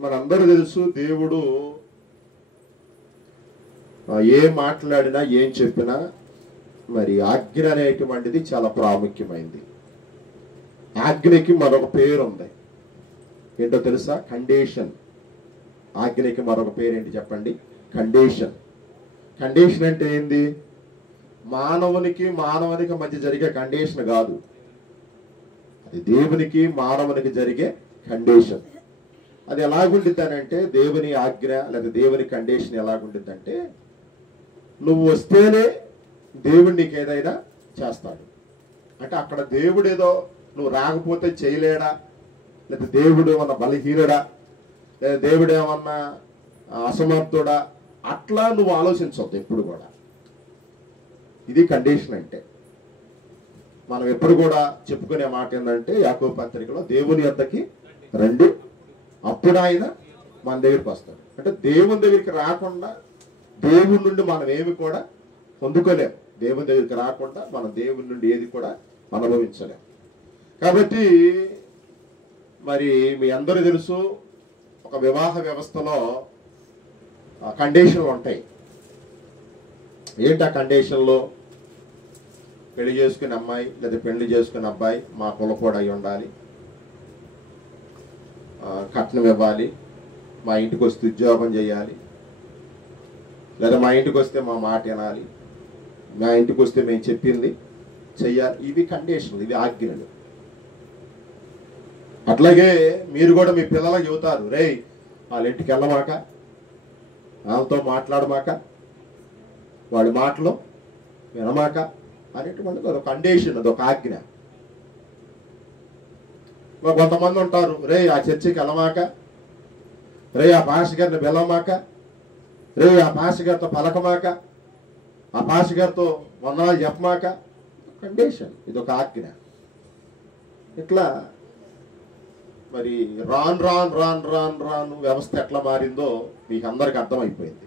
మనందరూ తెలుసు దేవుడు ఏం మాట్లాడినా ఏం చెప్పినా మరి ఆజ్ఞ అనేటువంటిది చాలా ప్రాముఖ్యమైంది. ఆజ్ఞకి మరొక పేరు ఉంది, ఏంటో తెలుసా? కండిషన్. ఆజ్ఞకి మరొక పేరు ఏంటి చెప్పండి? కండిషన్. కండిషన్ అంటే ఏంది? మానవునికి మధ్య జరిగే కండిషన్ కాదు, అది దేవునికి మానవునికి జరిగే కండిషన్. అది ఎలాగుంటుందనంటే, దేవుని ఆజ్ఞ లేదా దేవుని కండిషన్ ఎలాగుంటుందంటే, నువ్వు వస్తేనే దేవుడు నీకు ఏదైనా చేస్తాడు. అంటే అక్కడ దేవుడు ఏదో నువ్వు రాకపోతే చేయలేడా, లేదా దేవుడు ఏమన్నా బలహీనుడా, లేదా దేవుడు ఏమన్నా అసమర్థుడా, అట్లా నువ్వు ఆలోచించవద్దు ఎప్పుడు కూడా. ఇది కండిషన్ అంటే. మనం ఎప్పుడు కూడా చెప్పుకునే మాట ఏంటంటే, యాకోబు పత్రికలో దేవుని యొద్దకి రండి, అప్పుడు ఆయన మన దగ్గరికి వస్తాడు. అంటే దేవుని దగ్గరికి రాకుండా దేవుని నుండి మనం ఏమి కూడా పొందుకోలేం. దేవుని దగ్గరికి రాకుండా మనం దేవుని నుండి ఏది కూడా అనుభవించలేం. కాబట్టి మరి మీ అందరూ తెలుసు, ఒక వివాహ వ్యవస్థలో కండిషన్లు ఉంటాయి. ఏంటి ఆ కండిషన్లో? పెళ్లి చేసుకునే అమ్మాయి లేదా పెళ్లి చేసుకునే అబ్బాయి మా కులపోడు అయి ఉండాలి, కట్నం ఇవ్వాలి, మా ఇంటికి వస్తే ఉద్యోగం చేయాలి, లేదా మా ఇంటికి వస్తే మా మాట వినాలి, మా ఇంటికి వస్తే మేము చెప్పింది చెయ్యాలి. ఇవి కండిషన్లు, ఇవి ఆజ్ఞలు. అట్లాగే మీరు కూడా మీ పిల్లలకు చెబుతారు, రేయ్ వాళ్ళ ఇంటికి వెళ్ళమాక, వాళ్ళతో మాట్లాడమాక, వాడి మాటలు వినమాక అనేటువంటిది అదొక కండిషన్, అదొక ఆజ్ఞ. కొంతమంది ఉంటారు, రే ఆ చర్చికి వెళ్ళమాక, రే ఆ పాస్టర్ గారిని వెళ్ళమాక, రే ఆ పాస్టర్ గారితో పలకమాక, ఆ పాస్టర్ గారితో వందనాలు చెప్పమాక. కండిషన్, ఇదొక ఆజ్ఞ. ఇట్లా మరి రాను వ్యవస్థ ఎట్లా మారిందో మీకు అందరికి అర్థమైపోయింది.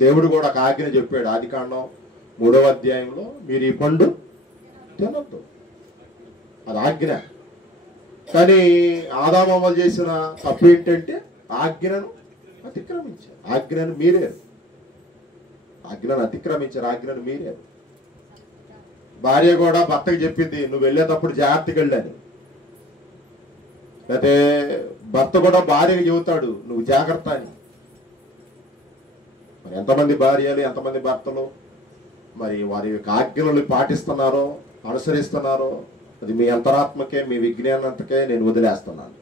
దేవుడు కూడా ఒక ఆజ్ఞ చెప్పాడు, ఆదికాండం 3వ అధ్యాయంలో, మీరు ఈ పండు తినొద్దు. అది ఆజ్ఞ. కానీ ఆదాము అమలు చేసిన తప్పు ఏంటంటే ఆజ్ఞను అతిక్రమించారు. ఆజ్ఞను మీరేరు, ఆజ్ఞను అతిక్రమించారు, ఆజ్ఞను మీరేరు. భార్య కూడా భర్తకు చెప్పింది, నువ్వు వెళ్ళేటప్పుడు జాగ్రత్తగా వెళ్ళని. లేకపోతే భర్త కూడా భార్యకు చెబుతాడు, నువ్వు జాగ్రత్త అని. మరి ఎంతమంది భార్యలు, ఎంతమంది భర్తలు మరి వారి ఆజ్ఞలను పాటిస్తున్నారో, అనుసరిస్తున్నారో, అది మీ అంతరాత్మకే, మీ విజ్ఞానంతకే నేను వదిలేస్తున్నాను.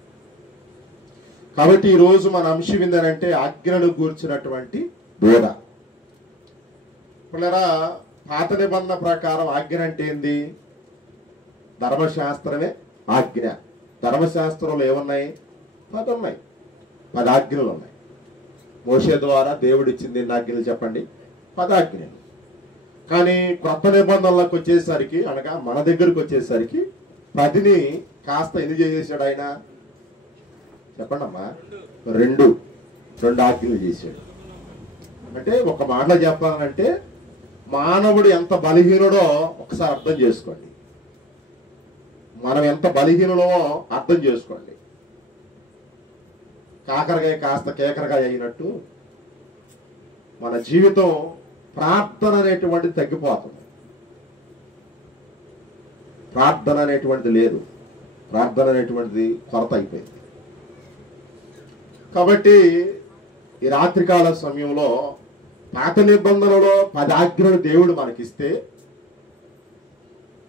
కాబట్టి ఈరోజు మన అంశం ఏంటంటే ఆజ్ఞలను గూర్చినటువంటి బోధ. పిల్లరా, పాత నిబంధన ప్రకారం ఆజ్ఞ అంటే ఏంది? ధర్మశాస్త్రమే ఆజ్ఞ. ధర్మశాస్త్రంలో ఏమున్నాయి? 10 ఉన్నాయి, 10 ఆజ్ఞలు ఉన్నాయి. మోషే ద్వారా దేవుడు ఇచ్చింది ఎన్ని ఆజ్ఞలు చెప్పండి? 10 ఆజ్ఞలు. కానీ కొత్త నిబంధనలకు వచ్చేసరికి, అనగా మన దగ్గరకు వచ్చేసరికి 10ని కాస్త ఎన్ని చేసేసాడు ఆయన? చెప్పండి అమ్మా. 2 ఆజ్ఞలు చేశాడు. అంటే ఒక మాటలో చెప్పాలంటే మానవుడు ఎంత బలహీనుడో ఒకసారి అర్థం చేసుకోండి. మనం ఎంత బలహీనుడో అర్థం చేసుకోండి. కాకరకాయ కాస్త కేకరకాయ అయినట్టు మన జీవితం ప్రార్థన అనేటువంటిది తగ్గిపోతుంది. ప్రార్థన అనేటువంటిది లేదు, ప్రార్థన అనేటువంటిది కొరత అయిపోయింది. కాబట్టి ఈ రాత్రికాల సమయంలో పాత నిబంధనలో 10 ఆజ్ఞలు దేవుడు మనకిస్తే,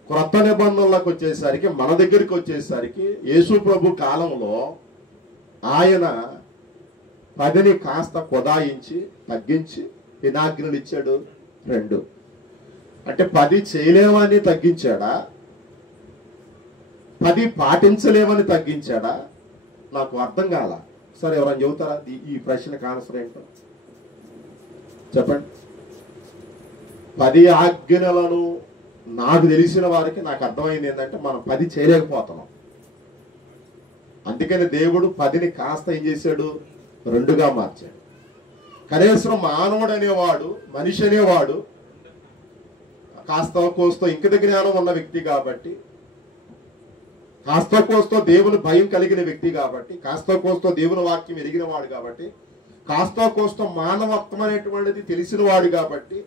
క్రొత్త నిబంధనలకు వచ్చేసరికి, మన దగ్గరికి వచ్చేసరికి యేసు ప్రభు కాలంలో ఆయన 10ని కాస్త కొదాయించి తగ్గించి ఎన్ని ఆజ్ఞలు ఇచ్చాడు? 2. అంటే 10 చేయలేమని తగ్గించాడా? 10 పాటించలేమని తగ్గించాడా? నాకు అర్థం కాల. సరే, ఎవరైనా చెబుతారా ఈ ప్రశ్నకు ఆన్సర్ ఏంటో చెప్పండి. 10 ఆజ్ఞలను నాకు తెలిసిన వారికి నాకు అర్థమైంది ఏంటంటే, మనం 10 చేయలేకపోతున్నాం. అందుకని దేవుడు 10ని కాస్త ఏం చేశాడు? 2గా మార్చాడు. కనీసం మానవుడు అనేవాడు, మనిషి అనేవాడు కాస్త కోస్తో ఇంకిత జ్ఞానం ఉన్న వ్యక్తి కాబట్టి, కాస్త కోస్తో దేవుని భయం కలిగిన వ్యక్తి కాబట్టి, కాస్త కోస్తో దేవుని వాక్యం ఎరిగిన వాడు కాబట్టి, కాస్త కోస్త మానవత్వం అనేటువంటిది తెలిసిన వాడు కాబట్టి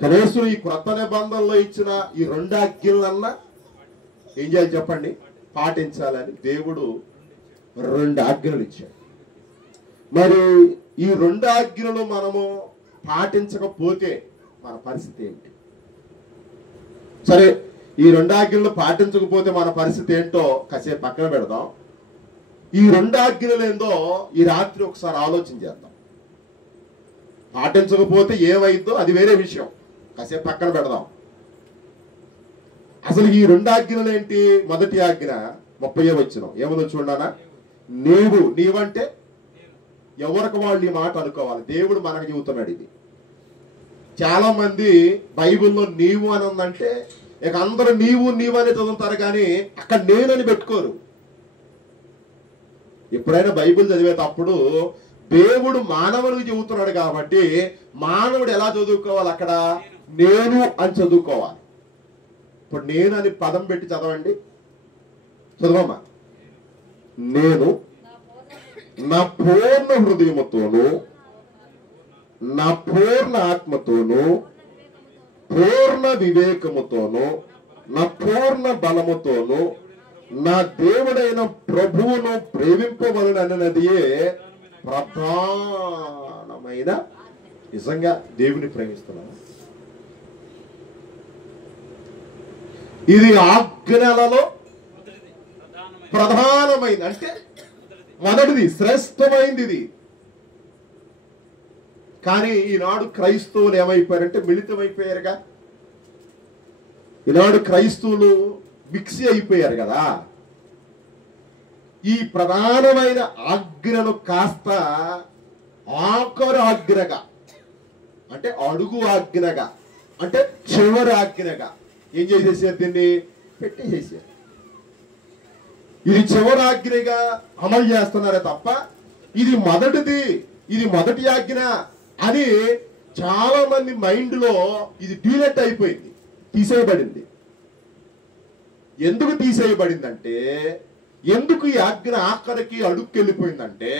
కనీసం ఈ క్రొత్త నిబంధనలో ఇచ్చిన ఈ 2 ఆజ్ఞలన్నా ఏం చేయాలి చెప్పండి, పాటించాలని దేవుడు 2 ఆజ్ఞలు ఇచ్చాడు. మరి ఈ 2 ఆజ్ఞలు మనము పాటించకపోతే మన పరిస్థితి ఏంటి? సరే, ఈ 2 ఆజ్ఞలు పాటించకపోతే మన పరిస్థితి ఏంటో కాసేపు పక్కన పెడదాం. ఈ 2 ఆజ్ఞలు ఏందో ఈ రాత్రి ఒకసారి ఆలోచన చేద్దాం. పాటించకపోతే ఏమైందో అది వేరే విషయం, కాసేపు పక్కన పెడదాం. అసలు ఈ 2 ఆజ్ఞలు ఏంటి? మొదటి ఆజ్ఞ 30వ వచనం ఏముందో చూడనా, నీవంటే ఎవరికి వాళ్ళు ఈ మాట అనుకోవాలి. దేవుడు మనకు చెబుతున్నాడు ఇది. చాలా మంది బైబిల్లో నీవు అని ఉందంటే ఇక అందరూ నీవు అనే చదువుతారు, కానీ అక్కడ నేనని పెట్టుకోరు. ఎప్పుడైనా బైబిల్ చదివేటప్పుడు దేవుడు మానవునికి చెబుతున్నాడు కాబట్టి మానవుడు ఎలా చదువుకోవాలి? అక్కడ నేను అని చదువుకోవాలి. ఇప్పుడు నేను అని పదం పెట్టి చదవండి, చదవమ్మా. నేను నా పూర్ణ హృదయముతోను, నా పూర్ణ ఆత్మతోను, పూర్ణ వివేకముతోను, నా పూర్ణ బలముతోను నా దేవుడైన ప్రభువును ప్రేమింపవలనన్నదియే ప్రధానమైన. నిజంగా దేవుని ప్రేమిస్తున్నాను. ఇది ఆజ్ఞలలో ప్రధానమైంది, అంటే మొదటిది, శ్రేష్టమైంది ఇది. కానీ ఈనాడు క్రైస్తవులు ఏమైపోయారంటే మిళితమైపోయారుగా. ఈనాడు క్రైస్తవులు మిక్సీ అయిపోయారు కదా. ఈ ప్రధానమైన ఆజ్ఞను కాస్త ఆఖరు ఆజ్ఞగా, అంటే అడుగు ఆజ్ఞగా, అంటే చివరి ఆజ్ఞగా ఏం చేసేసారు? దీన్ని పెట్టేసేసారు. ఇది చివరి ఆజ్ఞగా అమలు చేస్తున్నారే తప్ప ఇది మొదటిది, ఇది మొదటి ఆజ్ఞ అని చాలా మంది మైండ్ లో ఇది డిలీట్ అయిపోయింది, తీసేయబడింది. ఎందుకు తీసేయబడిందంటే, ఎందుకు ఈ ఆజ్ఞ ఆఖరికి అడుక్కెళ్ళిపోయిందంటే,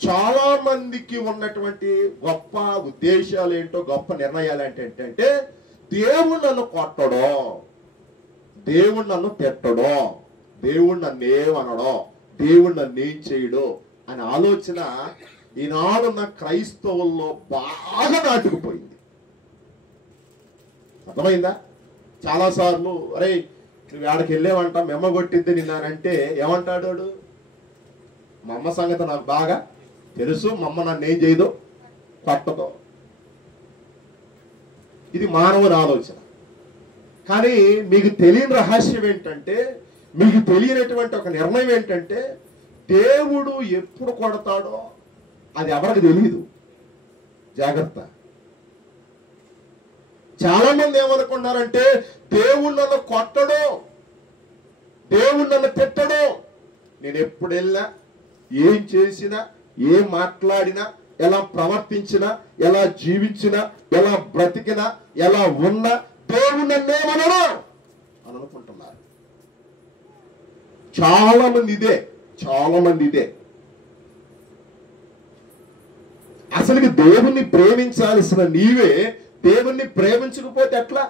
చాలా మందికి ఉన్నటువంటి గొప్ప ఉద్దేశాలు ఏంటో, గొప్ప నిర్ణయాలు ఏంటంటే, దేవుడు నన్ను కొట్టడం, దేవుడు నన్ను తిట్టడం, దేవుడు నన్ను ఏమనడం, దేవుడు నన్ను ఏం చేయడం అనే ఆలోచన ఈనాడున్న క్రైస్తవుల్లో బాగా నాటుకుపోయింది. అర్థమైందా? చాలాసార్లు అరే నువ్వు ఆడికి వెళ్ళేవంట, మెమ్మ కొట్టిద్ది నిన్నానంటే ఏమంటాడు వాడు? మా అమ్మ సంగతి నాకు బాగా తెలుసు, మా అమ్మ నన్ను ఏం చేయదు, కొట్టదు. ఇది మానవుని ఆలోచన. కానీ మీకు తెలియని రహస్యం ఏంటంటే, మీకు తెలియనటువంటి ఒక నిర్ణయం ఏంటంటే, దేవుడు ఎప్పుడు కొడతాడో అది ఎవరికి తెలియదు. జాగ్రత్త. చాలా మంది ఏమనుకున్నారంటే, దేవుడు నన్ను కొట్టడం, దేవుడు నన్ను తిట్టడం, నేను ఎప్పుడు వెళ్ళినా, ఏం చేసినా, ఏం మాట్లాడినా, ఎలా ప్రవర్తించినా, ఎలా జీవించినా, ఎలా బ్రతికినా, ఎలా ఉన్నా దేవుడు నన్నేమనడు అని అనుకుంటున్నారు. చాలా మంది ఇదే. అసలుకి దేవుణ్ణి ప్రేమించాల్సిన నీవే దేవుణ్ణి ప్రేమించకపోతే ఎట్లా?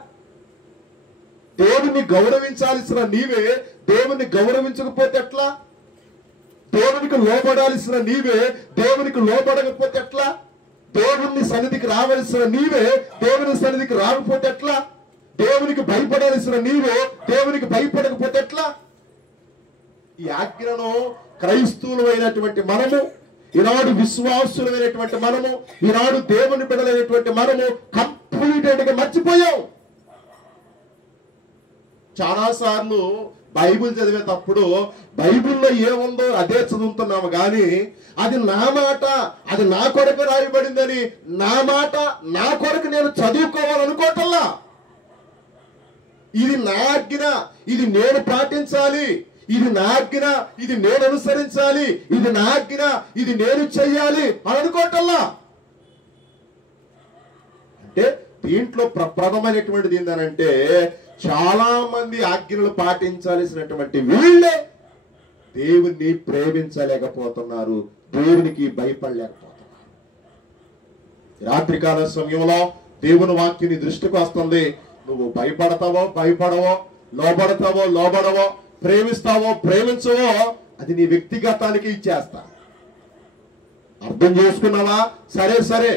దేవుణ్ణి గౌరవించాల్సిన నీవే దేవుణ్ణి గౌరవించకపోతే ఎట్లా? దేవునికి లోబడాల్సిన నీవే దేవునికి లోబడకపోతే ఎట్లా? దేవుని సన్నిధికి రావాల్సిన నీవే దేవుని సన్నిధికి రాకపోతే ఎట్లా? దేవునికి భయపడాల్సిన నీవే దేవునికి భయపడకపోతే ఎట్లా? ఈ ఆజ్ఞను క్రైస్తవులు అయినటువంటి మనము, ఈనాడు విశ్వాసులైనటువంటి మనము, ఈనాడు దేవుని బిడ్డలైనటువంటి మనము కంప్లీట్ గా మర్చిపోయాం. చాలా సార్లు బైబిల్ చదివేటప్పుడు బైబిల్లో ఏముందో అదే చదువుతున్నాము, కానీ అది నా మాట, అది నా కొరకు రాయబడిందని నా మాట నా కొరకు నేను చదువుకోవాలనుకోవటంలా. ఇది నా ఆజ్ఞ, ఇది నేను పాటించాలి, ఇది నా ఆజ్ఞ, ఇది నేను అనుసరించాలి, ఇది నా ఆజ్ఞ, ఇది నేను చెయ్యాలి అని అనుకోవటంలా. అంటే దీంట్లో ప్రప్రథమైనటువంటిది ఏంటంటే, చాలా మంది ఆజ్ఞలు పాటించాల్సినటువంటి వీళ్ళే దేవుణ్ణి ప్రేమించలేకపోతున్నారు, దేవునికి భయపడలేకపోతున్నారు. రాత్రికాల సమయంలో దేవుని వాక్యం నీ దృష్టికి వస్తుంది. నువ్వు భయపడతావో భయపడవో, లోబడతావో లోబడవో, ప్రేమిస్తావో ప్రేమించవో, అది నీ వ్యక్తిగతానికి ఇచ్చేస్తా. అర్థం చేసుకున్నావా? సరే సరే.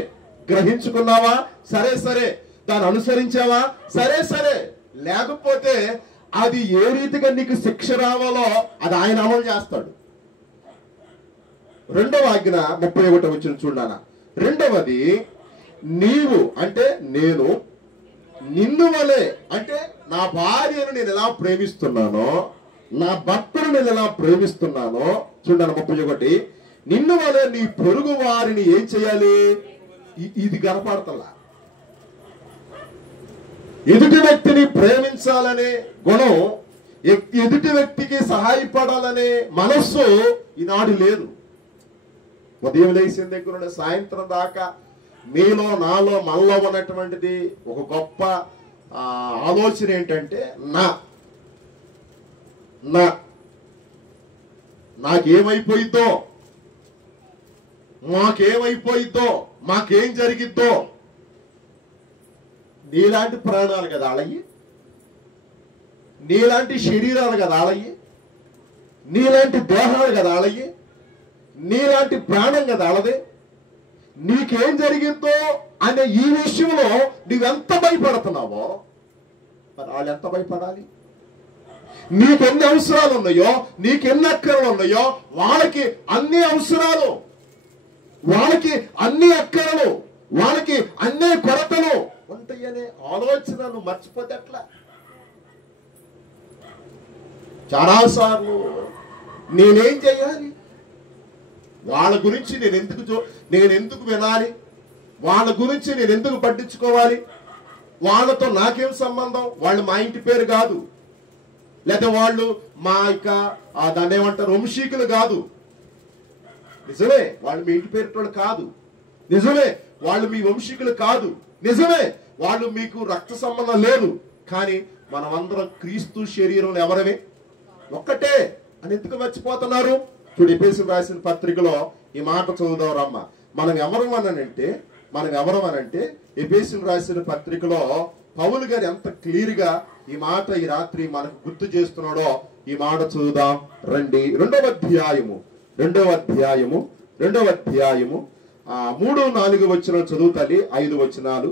గ్రహించుకున్నావా? సరే సరే. దాన్ని అనుసరించావా? సరే సరే. లేకపోతే అది ఏ రీతిగా నీకు శిక్ష రావాలో అది ఆయన అమలు చేస్తాడు. రెండవ ఆజ్ఞ 31 వచ్చిన చూడానా. రెండవది, నీవు అంటే నేను నిన్ను వలె, అంటే నా భార్యను నేను ఎలా ప్రేమిస్తున్నానో, నా భర్తను నేను ఎలా ప్రేమిస్తున్నానో చూడాను. 31, నిన్ను వలె నీ పొరుగు వారిని ఏం చేయాలి? ఇది కనపడతలా. ఎదుటి వ్యక్తిని ప్రేమించాలనే గుణం, ఎదుటి వ్యక్తికి సహాయపడాలనే మనస్సు ఈనాడు లేదు. ఉదయం లేచిన దగ్గర నుండి సాయంత్రం దాకా మీలో నాలో మనలో ఉన్నటువంటిది ఒక గొప్ప ఆలోచన ఏంటంటే, నాకేమైపోయిద్దో, మాకేమైపోయిద్దో, మాకేం జరిగిద్దో. నీలాంటి ప్రాణాలు కదా ఆలయ్యి, నీలాంటి శరీరాలు కదా ఆలయ్యి, నీలాంటి దేహాలు కదా ఆలయ్యి, నీలాంటి ప్రాణం కదా ఆలదే. నీకేం జరిగిందో అనే ఈ విషయంలో నువ్వెంత భయపడుతున్నావో మరి వాళ్ళు ఎంత భయపడాలి? నీకెన్ని అవసరాలు ఉన్నాయో, నీకెన్ని అక్కరలు ఉన్నాయో, వాళ్ళకి అన్ని అవసరాలు, వాళ్ళకి అన్ని అక్కరలు, వాళ్ళకి అన్ని కొరతలు ఉంటాయనే ఆలోచన నువ్వు మర్చిపోతే ఎట్లా? చాలాసార్లు నేనేం చేయాలి, వాళ్ళ గురించి నేను ఎందుకు వినాలి, వాళ్ళ గురించి నేను ఎందుకు పట్టించుకోవాలి, వాళ్ళతో నాకేం సంబంధం, వాళ్ళు మా ఇంటి పేరు కాదు, లేకపోతే వాళ్ళు మా యొక్క దాన్ని ఏమంటారు వంశీకులు కాదు. నిజమే, వాళ్ళు మీ ఇంటి పేరు కాదు. నిజమే, వాళ్ళు మీ వంశీకులు కాదు. నిజమే, వాళ్ళు మీకు రక్త సంబంధం లేదు. కానీ మనమందరం క్రీస్తు శరీరంలో ఎవరమే ఒక్కటే అని ఎందుకు మర్చిపోతున్నారు? చూడు, ఎఫెసీయులకు రాసిన పత్రికలో ఈ మాట చదువుదాం రమ్మ. మనం ఎవరు అనంటే ఎఫెసీయులకు రాసిన పత్రికలో పౌలు గారు ఎంత క్లియర్ గా ఈ మాట ఈ రాత్రి మనకు గుర్తు చేస్తున్నాడో ఈ మాట చదువుదాం రండి. రెండవ అధ్యాయము 3-4 వచనాలు చదువుతాలి. 5 వచనాలు.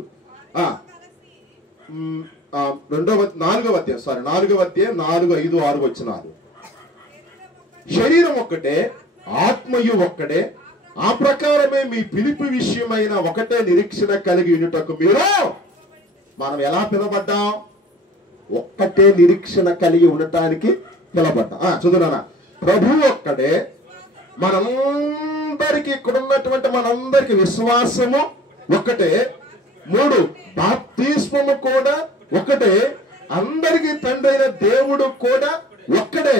4వ అధ్యాయం 4, 5, 6 వచనాలు. శరీరం ఒక్కటే, ఆత్మయు ఒక్కడే, ఆ ప్రకారమే మీ పిలుపు విషయమైన ఒకటే నిరీక్షణ కలిగి ఉండుటకు మనం ఎలా పిలవబడ్డాం? ఒక్కటే నిరీక్షణ కలిగి ఉండటానికి పిలవబడ్డాం. చదువునా. ప్రభు ఒక్కడే, మనందరికి ఇక్కడ ఉన్నటువంటి మనందరికి విశ్వాసము ఒకటే. 3, బాప్తిస్మము కూడా ఒకటే. అందరికి తండ్రి అయిన దేవుడు కూడా ఒక్కడే.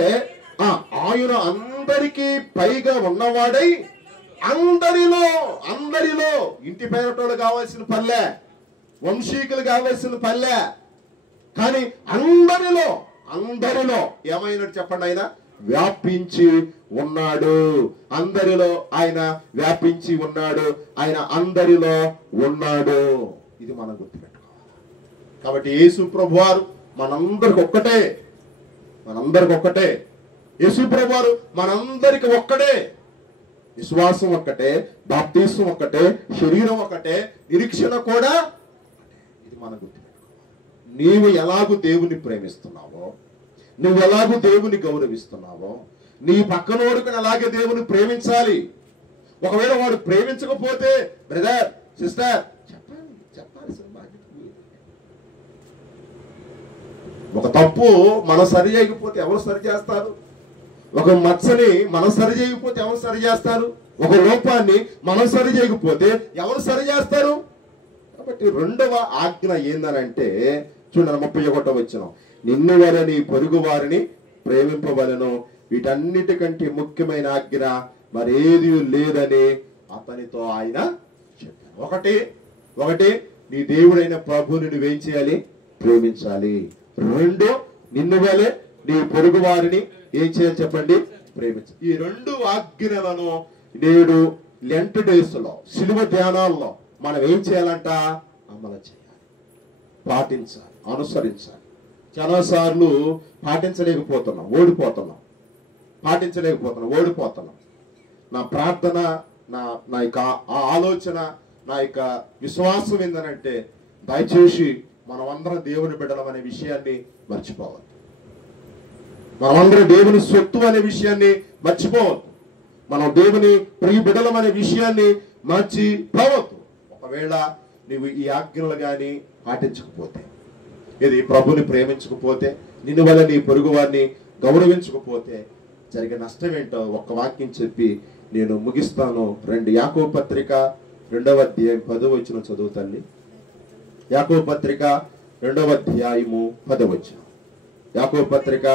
ఆయన అందరికీ పైగా ఉన్నవాడై అందరిలో ఇంటి పేరటోళ్ళు కావాల్సిన పల్లె, వంశీకులు కావాల్సిన పల్లె, కానీ అందరిలో ఏమైనా చెప్పండి, ఆయన వ్యాపించి ఉన్నాడు. అందరిలో ఆయన వ్యాపించి ఉన్నాడు. ఆయన అందరిలో ఉన్నాడు. ఇది మనం గుర్తుపెట్టుకోవాలి. కాబట్టి యేసు ప్రభువారు మనందరికి ఒక్కటే. యేసు ప్రభువారు మనందరికి ఒక్కడే. విశ్వాసం ఒక్కటే, బాప్తిస్మం ఒక్కటే, శరీరం ఒక్కటే, నిరీక్షణ కూడా. ఇది మనం గుర్తుపెట్టుకోవాలి. నీవు ఎలాగూ దేవుని ప్రేమిస్తున్నావో, నువ్వు ఎలాగూ దేవుని గౌరవిస్తున్నావో, నీ పక్కనోడుకు అలాగే దేవుని ప్రేమించాలి. ఒకవేళ వాడు ప్రేమించకపోతే బ్రదర్, సిస్టర్ చెప్పాల్సిన బాధ్యత. ఒక తప్పు మనం సరి చేయకపోతే ఎవరు సరి చేస్తారు? ఒక మచ్చని మనం సరి చేయకపోతే ఎవరు సరి చేస్తారు? ఒక లోపాన్ని మనం సరి చేయకపోతే ఎవరు సరి చేస్తారు? కాబట్టి రెండవ ఆజ్ఞ ఏందనంటే చూడండి, 31వ వచనం, నిన్ను వలె నీ పొరుగు వారిని ప్రేమింపవలెను. వీటన్నిటికంటే ముఖ్యమైన ఆజ్ఞ మరేది లేదని అతనితో ఆయన చెప్పారు. ఒకటి నీ దేవుడైన ప్రభువుని నువ్వేం చేయాలి? ప్రేమించాలి. 2, నిన్ను వలె నీ పొరుగు వారిని ఏం చేయాలి చెప్పండి? ప్రేమించాలి. ఈ 2 ఆజ్ఞలను నేడు లెంట్ డేస్ లో, శిలువ ధ్యానాల్లో మనం ఏం చేయాలంట? అమలు చేయాలి, పాటించాలి, అనుసరించాలి. చాలాసార్లు పాటించలేకపోతున్నాం, ఓడిపోతున్నాం. నా ప్రార్థన, నా యొక్క ఆలోచన, నా యొక్క విశ్వాసం ఏందనంటే దయచేసి మనమందరం దేవుని బిడ్డలం అనే విషయాన్ని మర్చిపోవద్దు. మనమందరం దేవుని సొత్తు అనే విషయాన్ని మర్చిపోవద్దు. మనం దేవుని ప్రియ బిడ్డలం అనే విషయాన్ని మర్చిపోవద్దు. ఒకవేళ నువ్వు ఈ ఆజ్ఞలు కానీ పాటించకపోతే, ఇది ప్రభుని ప్రేమించకపోతే, నిన్ను వల్ల నీ పొరుగు వారిని గౌరవించకపోతే జరిగే నష్టం ఏంటో ఒక్క వాక్యం చెప్పి నేను ముగిస్తాను. యాకోబు పత్రిక 2వ అధ్యాయం 10వ వచనం చదువుతండి. యాకోబు పత్రిక 2వ అధ్యాయము 10వ వచనం. యాకోబు పత్రిక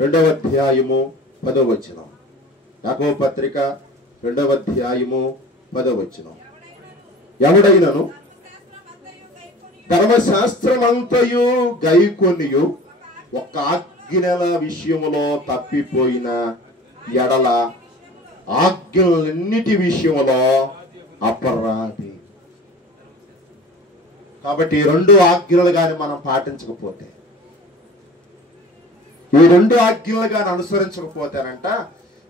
2వ అధ్యాయము 10వ వచనం. యాకోబు పత్రిక 2వ అధ్యాయము 10వ వచనం. ఎవడైనను ధర్మశాస్త్రమంతయు గైకొనియు ఒక ఆజ్ఞల విషయములో తప్పిపోయిన ఎడల ఆజ్ఞలన్నిటి విషయములో అపరాధి. కాబట్టి ఈ 2 ఆజ్ఞలు కానీ మనం పాటించకపోతే, ఈ 2 ఆజ్ఞలు కానీ అనుసరించకపోతేనంట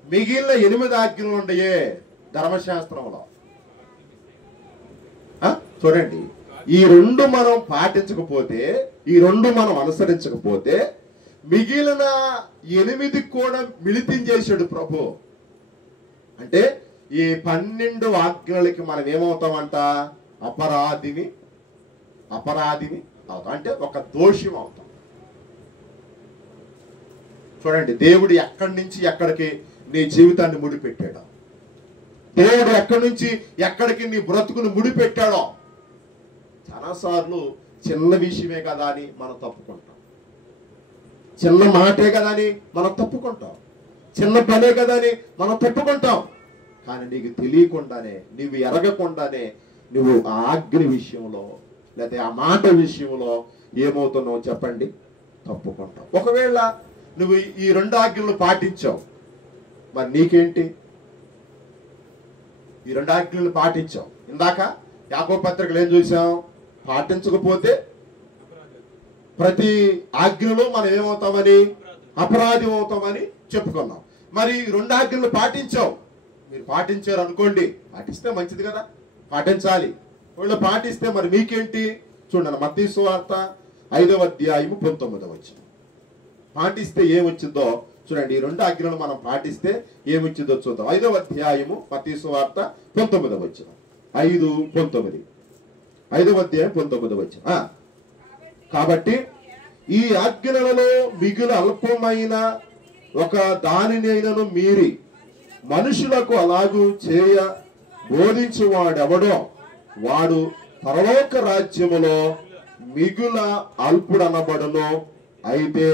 మిగిలిన 8 ఆజ్ఞలు ఉండయే ధర్మశాస్త్రంలో. చూడండి, ఈ 2 మనం పాటించకపోతే, ఈ 2 మనం అనుసరించకపోతే మిగిలిన 8 కూడా మిళితం చేశాడు ప్రభు. అంటే ఈ 12 ఆజ్ఞలకి మనం ఏమవుతామంట? అపరాధిని అవుతాం, అంటే ఒక దోషం అవుతాం. చూడండి, దేవుడు ఎక్కడి నుంచి ఎక్కడికి నీ జీవితాన్ని ముడిపెట్టాడో, దేవుడు ఎక్కడి నుంచి ఎక్కడికి నీ బ్రతుకును ముడిపెట్టాడో చాలాసార్లు చిన్న విషయమే కదా అని మనం తప్పుకుంటాం, చిన్న మాటే కదా అని మనం తప్పుకుంటాం, చిన్న పనే కదా అని మనం తప్పుకుంటాం. కానీ నీకు తెలియకుండానే, నువ్వు ఎరగకుండానే నువ్వు ఆ ఆజ్ఞ విషయంలో లేకపోతే ఆ మాట విషయంలో ఏమవుతున్నావు చెప్పండి? తప్పుకుంటావు. ఒకవేళ నువ్వు ఈ 2 ఆజ్ఞలు పాటించావు, మరి నీకేంటి? ఈ 2 ఆజ్ఞలు పాటించావు. ఇందాక యాకోబు పత్రికలు ఏం చూసాం? పాటించకపోతే ప్రతి ఆజ్ఞలో మనం ఏమవుతామని? అపరాధి అవుతామని చెప్పుకున్నాం. మరి 2 ఆజ్ఞలు పాటించావు, మీరు పాటించారు అనుకోండి, పాటిస్తే మంచిది కదా, పాటించాలి. వీళ్ళు పాటిస్తే మరి మీకేంటి? చూడండి, మత్తయి సువార్త 5వ అధ్యాయము 19వ వచనం. పాటిస్తే ఏమొచ్చిందో చూడండి. ఈ 2 ఆజ్ఞలు మనం పాటిస్తే ఏమొచ్చిందో చూద్దాం. 5వ అధ్యాయము మత్తయి సువార్త 19వ వచనం. 5:19. 5వ అధ్యాయం 19వ వచనం. కాబట్టి ఈ ఆజ్ఞలలో మిగులు అల్పమైన ఒక దానినైనను మీరి మనుషులకు అలాగూ చేయ బోధించువాడెవడో వాడు పరలోక రాజ్యములో మిగుల అల్పుడనబడును. అయితే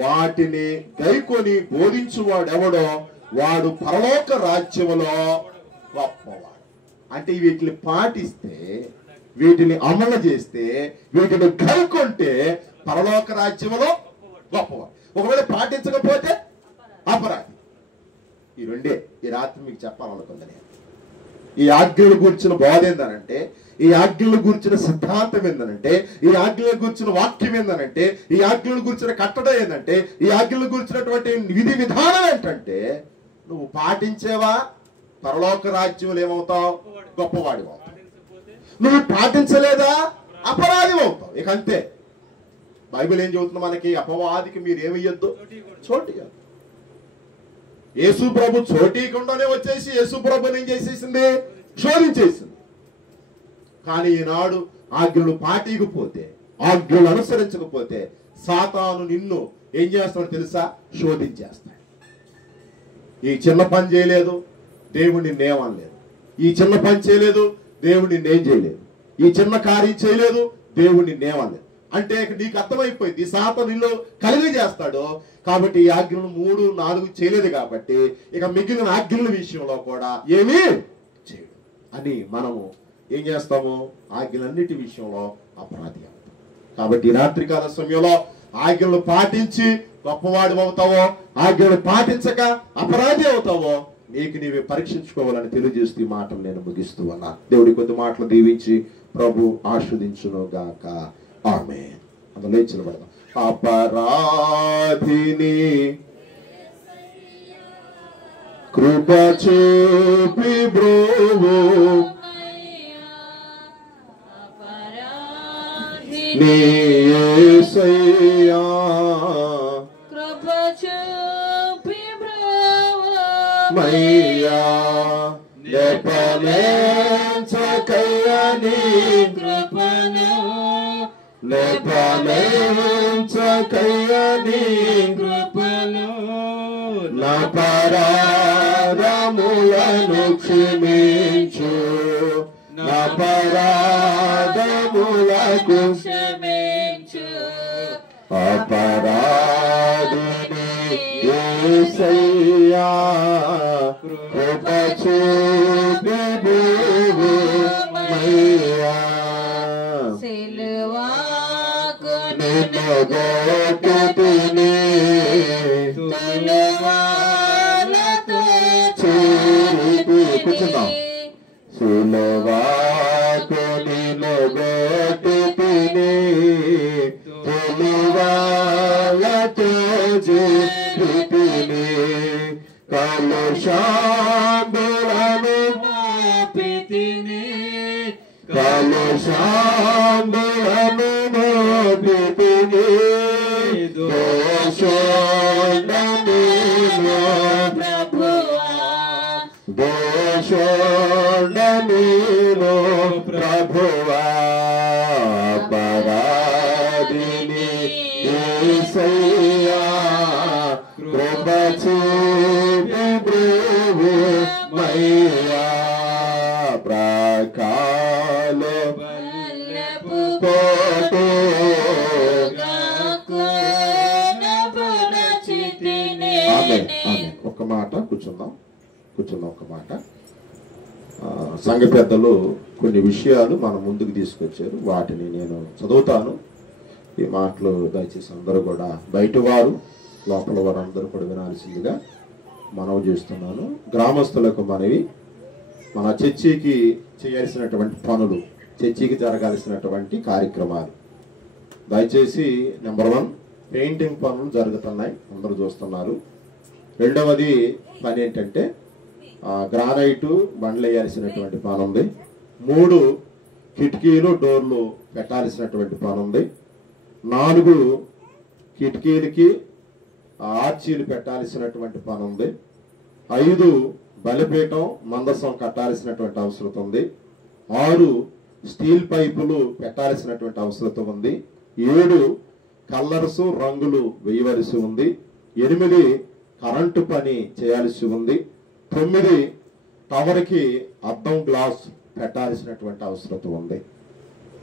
వాటిని గైకొని బోధించువాడెవడో వాడు పరలోక రాజ్యములో గొప్పవాడు. అంటే వీటిని పాటిస్తే, వీటిని అమలు చేస్తే, వీటిని గైకొంటే పరలోక రాజ్యములో గొప్పవాడు. ఒకవేళ పాటించకపోతే అపరాధి. ఈ 2 ఈ రాత్రి మీకు చెప్పాలనుకుంది నేను. ఈ ఆజ్ఞలు గురించిన బోధ ఏందనంటే, ఈ ఆజ్ఞలు గురించిన సిద్ధాంతం ఏందనంటే, ఈ ఆజ్ఞల గురించిన వాక్యం ఏందనంటే, ఈ ఆజ్ఞల గురించిన కట్టడం ఏంటంటే, ఈ ఆజ్ఞల గురించినటువంటి విధి విధానం ఏంటంటే, నువ్వు పాటించేవా పరలోక రాజ్యంలో ఏమవుతావు? గొప్పవాడి అవుతావు. నువ్వు పాటించలేదా అపరాధి అవుతావు. ఇక అంతే. బైబిల్ ఏం చెబుతుంది మనకి? అపవాదికి మీరు ఏమియ్యొద్దు? చోటు ఇవ్వద్దు. యేసు ప్రభు చోటీకుండానే వచ్చేసి యేసు ప్రభుని ఏం చేసేసింది? శోధించేసింది. కానీ ఈనాడు ఆజ్ఞలు పాటించకపోతే, ఆజ్ఞలు అనుసరించకపోతే సాతాను నిన్ను ఏం చేస్తాడో తెలుసా? శోధించేస్తాడు. ఈ చిన్న పని చేయలేదు, దేవుడు నిన్నేమనలేదు. ఈ చిన్న పని చేయలేదు, దేవుడు నిన్నేం చేయలేదు. ఈ చిన్న కార్యం చేయలేదు, దేవుడు నిన్నేమనలేదు. అంటే నీకు అర్థమైపోయింది సాతాను నిన్ను కలిగజేస్తాడు. కాబట్టి ఈ ఆజ్ఞలు 3, 4 చేయలేదు కాబట్టి ఇక మిగిలిన ఆజ్ఞల విషయంలో కూడా ఏమీ చేయడు అని మనము ఏం చేస్తాము? ఆజ్ఞలన్నిటి విషయంలో అపరాధి అవుతాం. కాబట్టి ఈ రాత్రికాల సమయంలో ఆజ్ఞలు పాటించి గొప్పవాడు అవుతావో, ఆజ్ఞలు పాటించక అపరాధి అవుతావో నీకు నీవే పరీక్షించుకోవాలని తెలియజేస్తూ ఈ మాటలు నేను ముగిస్తూ ఉన్నా. దేవుడి కొద్ది మాటలు దీవించి ప్రభు ఆస్వాదించును గాక. ఆమేన్. అందులో నిలబడదాం. అపరాధిని కృప చూపి బ్రోవు నీ యేసయ్యా కృప చూపి బ్రోవు మయ్యా నెపలేంచకయ్యని కృపను నెపలేంచకయ్యని కృపను నా పరాధములను క్షమించు నా పరాధములకు క్షమించు అపరాధిని యేసయ్యా కృప చూపి బ్రోవు మయ్యా సిలువకు నిన్ను గోకితిని తలువాలతో చేరి కూర్చుందాం. సిలువకు నిన్ను గోకితిని తలువాలతో చేరితిని కలుషాంబులను మోపితిని కలుషాంబులను మోపితిని దోషోడనీలో ప్రభువా దోషోడనీలో ప్రభువా పరాధిని యేసయ్యా కృప చూపి బ్రోవు మయ్యా ప్రాకాలో వల్లపు కోటు నపునచితిని ఆమేన్. ఆమేన్. ఒక్క మాట కూర్చుందాం ఒక మాట. సంఘ పెద్దలు కొన్ని విషయాలు మన ముందుకు తీసుకొచ్చారు, వాటిని నేను చదువుతాను. ఈ మాటలు దయచేసి అందరూ కూడా బయట వారు లోపల వారు అందరూ కూడా వినాల్సిందిగా మనవి చేస్తున్నాను. గ్రామస్తులకు మనవి, మన చర్చికి చేయాల్సినటువంటి పనులు, చర్చికి జరగాల్సినటువంటి కార్యక్రమాలు దయచేసి నెంబర్ 1 పెయింటింగ్ పనులు జరుగుతున్నాయి, అందరూ చూస్తున్నారు. రెండవది పని ఏంటంటే గ్రానైటు బండ్లు వేయాల్సినటువంటి పని ఉంది. 3 కిటికీలు డోర్లు పెట్టాల్సినటువంటి పని ఉంది. 4 కిటికీలకి ఆర్చీలు పెట్టాల్సినటువంటి పని ఉంది. 5 బలిపీఠం మందసం కట్టాల్సినటువంటి అవసరం ఉంది. 6 స్టీల్ పైపులు పెట్టాల్సినటువంటి అవసరం ఉంది. 7 కలర్స్ రంగులు వేయవలసి ఉంది. 8 కరెంటు పని చేయాల్సి ఉంది. 9 టవర్కి అద్దం గ్లాస్ పెట్టాల్సినటువంటి అవసరం ఉంది.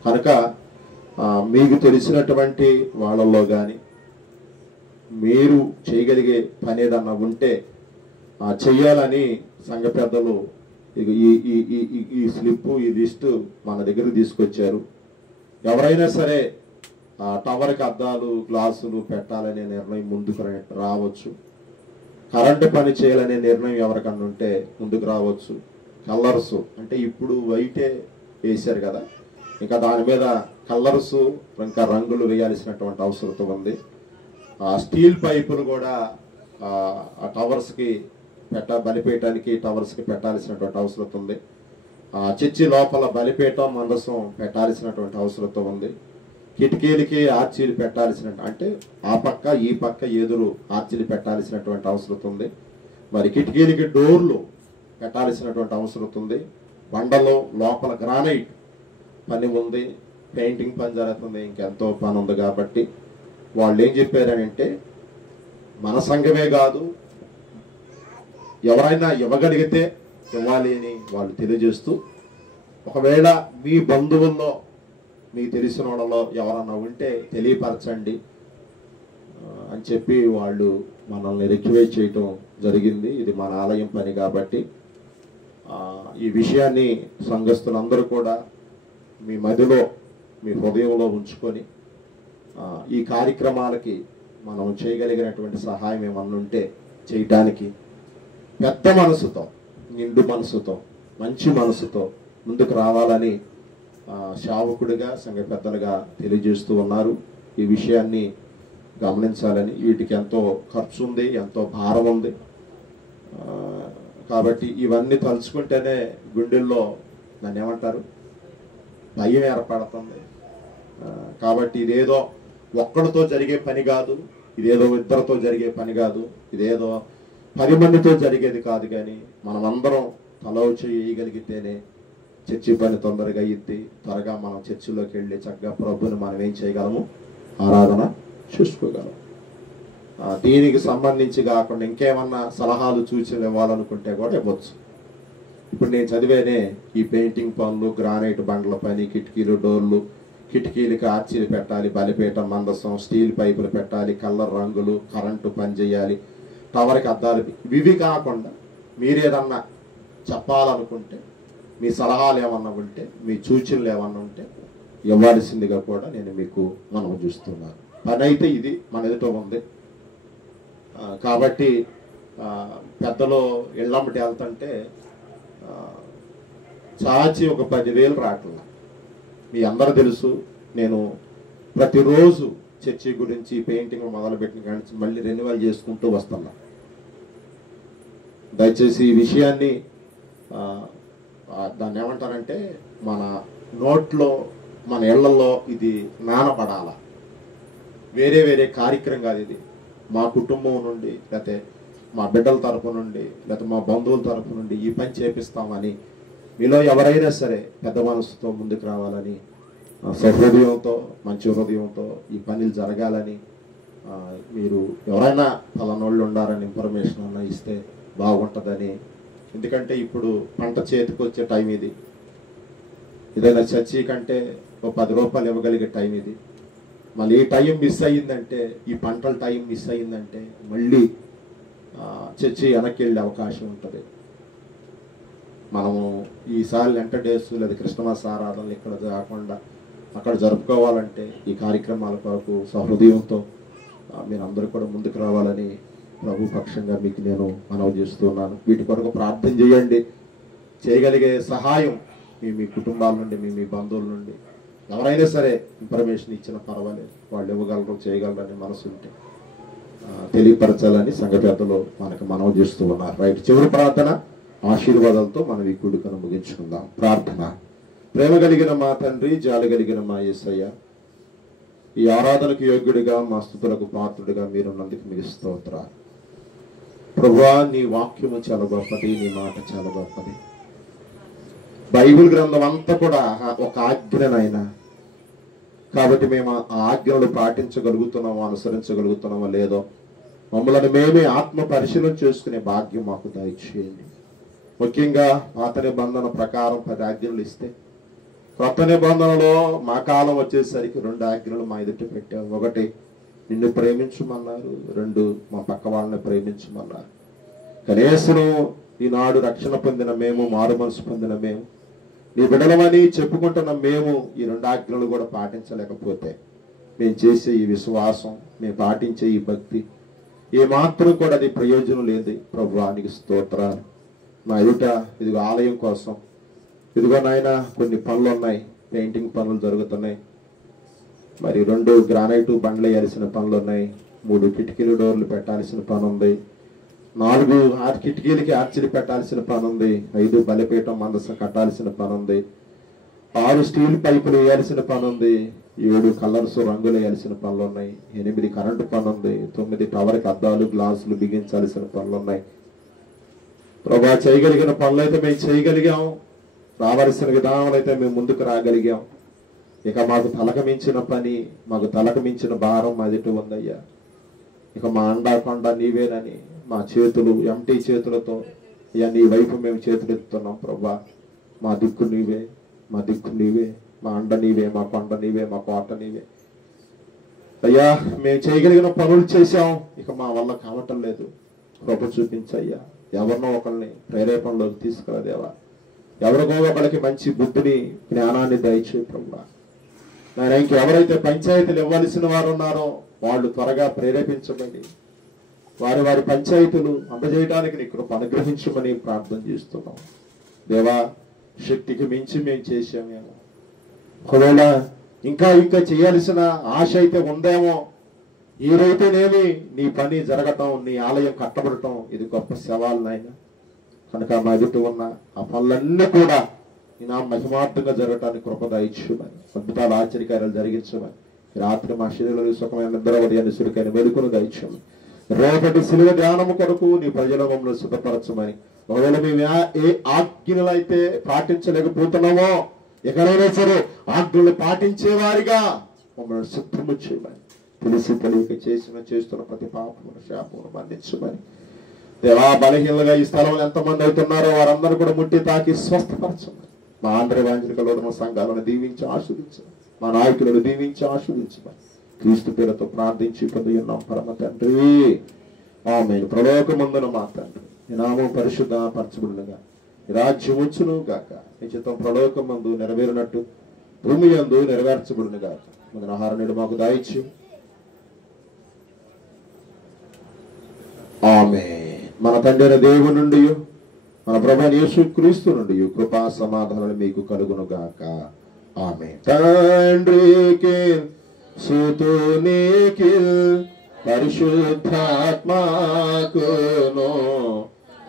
కనుక మీకు తెలిసినటువంటి వాళ్ళల్లో కానీ మీరు చేయగలిగే పని ఏదన్నా ఉంటే చెయ్యాలని సంఘ పెద్దలు ఈ స్లిప్ ఈ లిస్టు మన దగ్గరకు తీసుకొచ్చారు. ఎవరైనా సరే టవర్కి అద్దాలు గ్లాసులు పెట్టాలనే నిర్ణయం ముందుకు రావచ్చు. కరెంటు పని చేయాలనే నిర్ణయం ఎవరికన్నా ఉంటే ముందుకు రావచ్చు. కలర్స్ అంటే ఇప్పుడు వైటే వేశారు కదా, ఇంకా దాని మీద కలర్స్ ఇంకా రంగులు వేయాల్సినటువంటి అవసరం ఉంది. స్టీల్ పైపులు కూడా ఆ టవర్స్కి బలిపీఠానికి టవర్స్కి పెట్టాల్సినటువంటి అవసరం ఉంది. చర్చి లోపల బలిపీఠం మందసం పెట్టాల్సినటువంటి అవసరం ఉంది. కిటికీలకి ఆర్చీలు పెట్టాల్సిన, అంటే ఆ పక్క ఈ పక్క ఎదురు ఆర్చీలు పెట్టాల్సినటువంటి అవసరం ఉంది. మరి కిటికీలకి డోర్లు పెట్టాల్సినటువంటి అవసరం ఉంది. బండలో లోపల గ్రానైట్ పని ఉంది, పెయింటింగ్ పని జరుగుతుంది, ఇంకెంతో పని ఉంది. కాబట్టి వాళ్ళు ఏం చెప్పారంటే మన సంఘమే కాదు, ఎవరైనా ఇవ్వగలిగితే ఇవ్వాలి అని వాళ్ళు తెలియజేస్తూ, ఒకవేళ మీ బంధువుల్లో మీకు తెలిసిన వాళ్ళలో ఎవరన్నా ఉంటే తెలియపరచండి అని చెప్పి వాళ్ళు మనల్ని రిక్వెస్ట్ చేయటం జరిగింది. ఇది మన ఆలయం పని కాబట్టి ఈ విషయాన్ని సంఘస్థులందరూ కూడా మీ మదిలో మీ హృదయంలో ఉంచుకొని ఈ కార్యక్రమాలకి మనం చేయగలిగినటువంటి సహాయం ఏమన్నా ఉంటే చేయటానికి పెద్ద మనసుతో, నిండు మనసుతో, మంచి మనసుతో ముందుకు రావాలని సేవకుడిగా, సంఘ పెద్దలుగా తెలియజేస్తూ ఉన్నారు. ఈ విషయాన్ని గమనించాలని. వీటికి ఎంతో ఖర్చు ఉంది, ఎంతో భారం ఉంది. కాబట్టి ఇవన్నీ తలుచుకుంటేనే గుండెల్లో నన్ను ఏమంటారు, భయం ఏర్పడుతుంది. కాబట్టి ఇదేదో ఒక్కడితో జరిగే పని కాదు, ఇదేదో ఇద్దరితో జరిగే పని కాదు, ఇదేదో 10 మందితో జరిగేది కాదు. కానీ మనమందరం తల చేయగలిగితేనే చర్చి పని తొందరగా అయ్యిద్ది. త్వరగా మనం చర్చిలోకి వెళ్ళి చక్కగా ప్రభుని మనం ఏం చేయగలము, ఆరాధన చూసుకోగలం. దీనికి సంబంధించి కాకుండా ఇంకేమన్నా సలహాలు సూచనలు ఇవ్వాలనుకుంటే కూడా ఇవ్వచ్చు. ఇప్పుడు నేను చదివేనే ఈ పెయింటింగ్ పనులు, గ్రానైట్ బండ్ల పని, కిటికీలు, డోర్లు, కిటికీలకి ఆర్చీలు పెట్టాలి, బలిపీఠం మందసం, స్టీల్ పైపులు పెట్టాలి, కలర్ రంగులు, కరెంటు పని చేయాలి, టవర్కి అద్దాలు. ఇవి కాకుండా మీరేదన్నా చెప్పాలనుకుంటే, మీ సలహాలు ఏమన్నా ఉంటే, మీ సూచనలు ఏమన్నా ఉంటే ఇవ్వాల్సిందిగా కూడా నేను మీకు మనం చూస్తున్నాను. పని అయితే ఇది మన ఎదుట ఉంది. కాబట్టి పెద్దలు ఇళ్ళమ్మటి వెళ్తుంటే చాచి ఒక 10,000 రావట్లా. మీ అందరూ తెలుసు, నేను ప్రతిరోజు చర్చి గురించి పెయింటింగ్ మొదలుపెట్టిన కానీ మళ్ళీ రెన్యువల్ చేసుకుంటూ వస్తున్నా. దయచేసి ఈ విషయాన్ని దాన్ని ఏమంటారంటే మన నోట్లో, మన ఇళ్లలో ఇది నానపడాల. వేరే వేరే కార్యక్రమం కాదు ఇది. మా కుటుంబం నుండి, లేకపోతే మా బిడ్డల తరపు నుండి, లేకపోతే మా బంధువుల తరపు నుండి ఈ పని చేపిస్తామని మీలో ఎవరైనా సరే పెద్ద మనసుతో ముందుకు రావాలని, సహృదయంతో, మంచి హృదయంతో ఈ పనులు జరగాలని, మీరు ఎవరైనా పలానోళ్ళు ఉండాలని ఇన్ఫర్మేషన్ అన్నా ఇస్తే బాగుంటుందని. ఎందుకంటే ఇప్పుడు పంట చేతికి వచ్చే టైం ఇది. ఏదైనా చర్చి కంటే ఒక 10 రూపాయలు ఇవ్వగలిగే టైం ఇది. మళ్ళీ ఈ టైం మిస్ అయ్యిందంటే, ఈ పంటల టైం మిస్ అయ్యిందంటే మళ్ళీ చర్చి వెనక్కి వెళ్ళే అవకాశం ఉంటుంది. మనము ఈసారి లెంట డేస్ లేదా క్రిస్టమస్ ఆరాధనలు ఇక్కడ కాకుండా అక్కడ జరుపుకోవాలంటే ఈ కార్యక్రమాల కొరకు సహృదయంతో మీరు అందరూ కూడా ముందుకు రావాలని ప్రభు పక్షంగా మీకు నేను మనవి చేస్తున్నాను. వీటి కొరకు ప్రార్థన చేయండి. చేయగలిగే సహాయం మీ కుటుంబాల నుండి, మీ బంధువుల నుండి ఎవరైనా సరే ఇన్ఫర్మేషన్ ఇచ్చినా పర్వాలేదు, వాళ్ళు ఇవ్వగలరు, చేయగలరని మనసు ఉంటే తెలియపరచాలని సంఘ పెద్దలు మనకు మనవి చేస్తూ ఉన్నారు. రైట్, చివరి ప్రార్థన ఆశీర్వాదాలతో మనం ఈ కూడికను ముగించుకుందాం. ప్రార్థన. ప్రేమ కలిగిన మా తండ్రి, జాలి కలిగిన మా యేసయ్య, ఈ ఆరాధనకు యోగ్యుడిగా, మా స్తుతులకు పాత్రుడిగా మీరున్నందుకు మీకు స్తోత్రాలు. ప్రభువా, నీ వాక్యము చాలా గొప్పది, నీ మాట చాలా గొప్పది. బైబిల్ గ్రంథం అంతా కూడా ఒక ఆజ్ఞనైనా. కాబట్టి మేము ఆ ఆజ్ఞలు పాటించగలుగుతున్నామో, అనుసరించగలుగుతున్నామో లేదో మమ్మల్ని మేమే ఆత్మ పరిశీలన చేసుకునే భాగ్యం మాకు దయచేయండి. ముఖ్యంగా పాత నిబంధన ప్రకారం 10 ఆజ్ఞలు ఇస్తే, కొత్త నిబంధనలో మా కాలం వచ్చేసరికి 2 ఆజ్ఞలు మా ఎదుట పెట్టారు. 1 నిన్ను ప్రేమించమన్నారు, 2 మా పక్క వాళ్ళని ప్రేమించమన్నారు. కనీసం ఈనాడు రక్షణ పొందిన మేము, మారు మనసు పొందిన మేము, నీ బిడ్డలమని చెప్పుకుంటున్న మేము ఈ 2 ఆజ్ఞలు కూడా పాటించలేకపోతే మేము చేసే ఈ విశ్వాసం, మేము పాటించే ఈ భక్తి ఏమాత్రం కూడా అది ప్రయోజనం లేదు. ప్రభువానికి స్తోత్రాలు. మా ఎదుట ఇదిగో ఆలయం కోసం, ఇదిగో నాయన కొన్ని పనులు ఉన్నాయి, పెయింటింగ్ పనులు జరుగుతున్నాయి, మరి 2 గ్రానైట్ బండ్లు వేయాల్సిన పనులు ఉన్నాయి, 3 కిటికీలు డోర్లు పెట్టాల్సిన పని ఉంది, 4 కిటికీలకి ఆర్చిలు పెట్టాల్సిన పని ఉంది, 5 బలిపీఠం మందసం కట్టాల్సిన పని ఉంది, 6 స్టీల్ పైపులు వేయాల్సిన పని ఉంది, 7 కలర్స్ రంగులు వేయాల్సిన పనులు ఉన్నాయి, 8 కరెంటు పని ఉంది, 9 టవర్కి అద్దాలు గ్లాసులు బిగించాల్సిన పనులు ఉన్నాయి. ప్రభా, చేయగలిగిన పనులు అయితే మేము చేయగలిగాం, రావాల్సిన విధానాలు అయితే మేము ముందుకు రాగలిగాం. ఇక మాకు తలకు మించిన పని, మాకు తలకు మించిన భారం మా ఎదుట ఉందయ్యా. ఇక మా అండాకొండ నీవేనని మా చేతులు ఎంటీ చేతులతో అయ్యా నీ వైపు మేము చేతులు ఎత్తుతున్నాం. ప్రభా, మా దిక్కు నీవే, మా దిక్కు నీవే, మా అండ నీవే, మా కొండ నీవే, మా కోట నీవే అయ్యా. మేము చేయగలిగిన పనులు చేశాం, ఇక మా వల్ల కావటం లేదు. కృప చూపించయ్యా. ఎవరినో ఒకరిని ప్రేరేపణలోకి తీసుకురాదేవా. ఎవరికో ఒకరికి మంచి బుద్ధిని, జ్ఞానాన్ని దయచే ప్రభా. నేను ఇంకెవరైతే పంచాయతీలు ఇవ్వాల్సిన వారు ఉన్నారో వాళ్ళు త్వరగా ప్రేరేపించబడి వారి వారి పంచాయతీలు అందజేయడానికి నీ కృప అనుగ్రహించమని ప్రార్థన చేస్తున్నాం. దేవా, శక్తికి మించి మేము చేశామేమో, ఒకవేళ ఇంకా ఇంకా చేయాల్సిన ఆశ అయితే ఉందేమో, ఏదైతేనేమి నీ పని జరగటం, నీ ఆలయం కట్టబడటం ఇది గొప్ప సవాలు నాయన. కనుక మా ఎదుట ఉన్న ఆ పనులన్నీ కూడా నా మహిమార్థంగా జరగటానికి కృప దయచేయమని, అద్భుతాలు ఆశ్చర్యకార్యాలు జరిగించమని, రాత్రి మా శరీరంలో సుఖమైన నిద్రవదయాన్ని సురికైన మెలుకును దయచేయమని, రేపటి శిలువ ధ్యానము కొరకు నీ ప్రజల మమ్మల్ని సిద్ధపరచమని, ఒకవేళ మేము ఏ ఆజ్ఞలు అయితే పాటించలేకపోతున్నామో ఎక్కడైనా సరే ఆజ్ఞలు పాటించేవారిగా మమ్మల్ని సిద్ధము చేయమని, తెలిసి తెలియక చేస్తున్న ప్రతి పాపమును శాపమును మన్నించమని. దేవా, బలహీనలుగా ఈ స్థలంలో ఎంతమంది అవుతున్నారో వారందరూ కూడా ముట్టి తాకి స్వస్థపరచమని, మా ఆంధ్ర వాంఛిక లోదన సంఘాలను దీవించి ఆస్వాదించమని, మా నాయకులను దీవించి ఆస్వాదించమని క్రీస్తు పేరుతో ప్రార్థించి పొంది ఉన్నాం పరమ తండ్రి. ఆమేన్. పరలోకమందున మా తండ్రి, నీ నామం పరిశుద్ధ పరచబడునుగా, నీ రాజ్యం వచ్చును గాక, నీ చిత్తం పరలోకమందు నెరవేరినట్టు భూమి యందు నెరవేర్చబడును గాక. మన ఆహారం నేడు మాకు దయచేయి. ఆమేన్. మన తండ్రి దేవుని నుండి మన ప్రభువైన యేసుక్రీస్తు నుండి కృపా సమాధానాలు మీకు కలుగును గాక. ఆమేన్. తండ్రికి సుతునికి పరిశుద్ధాత్మకును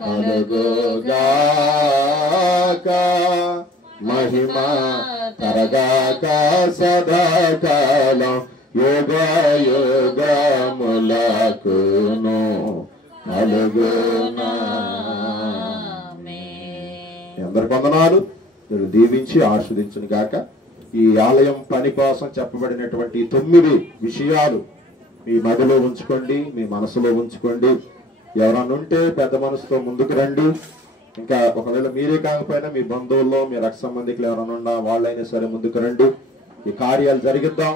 కలుగుగాక, మహిమ తరగాక సదాకాలం యుగ యుగములకును కలుగునా. అందరికి వందనాలు. మీరు దీవించి ఆస్వాదించును గాక. ఈ ఆలయం పని కోసం చెప్పబడినటువంటి 9 విషయాలు మీ మదిలో ఉంచుకోండి, మీ మనసులో ఉంచుకోండి. ఎవరన్నా ఉంటే పెద్ద మనసుతో ముందుకు రండి. ఇంకా ఒకవేళ మీరే కాకపోయినా మీ బంధువుల్లో, మీ రక్త సంబంధికులు ఎవరైనా ఉన్నా వాళ్ళైనా సరే ముందుకు రండి. ఈ కార్యాలు జరిగిద్దాం.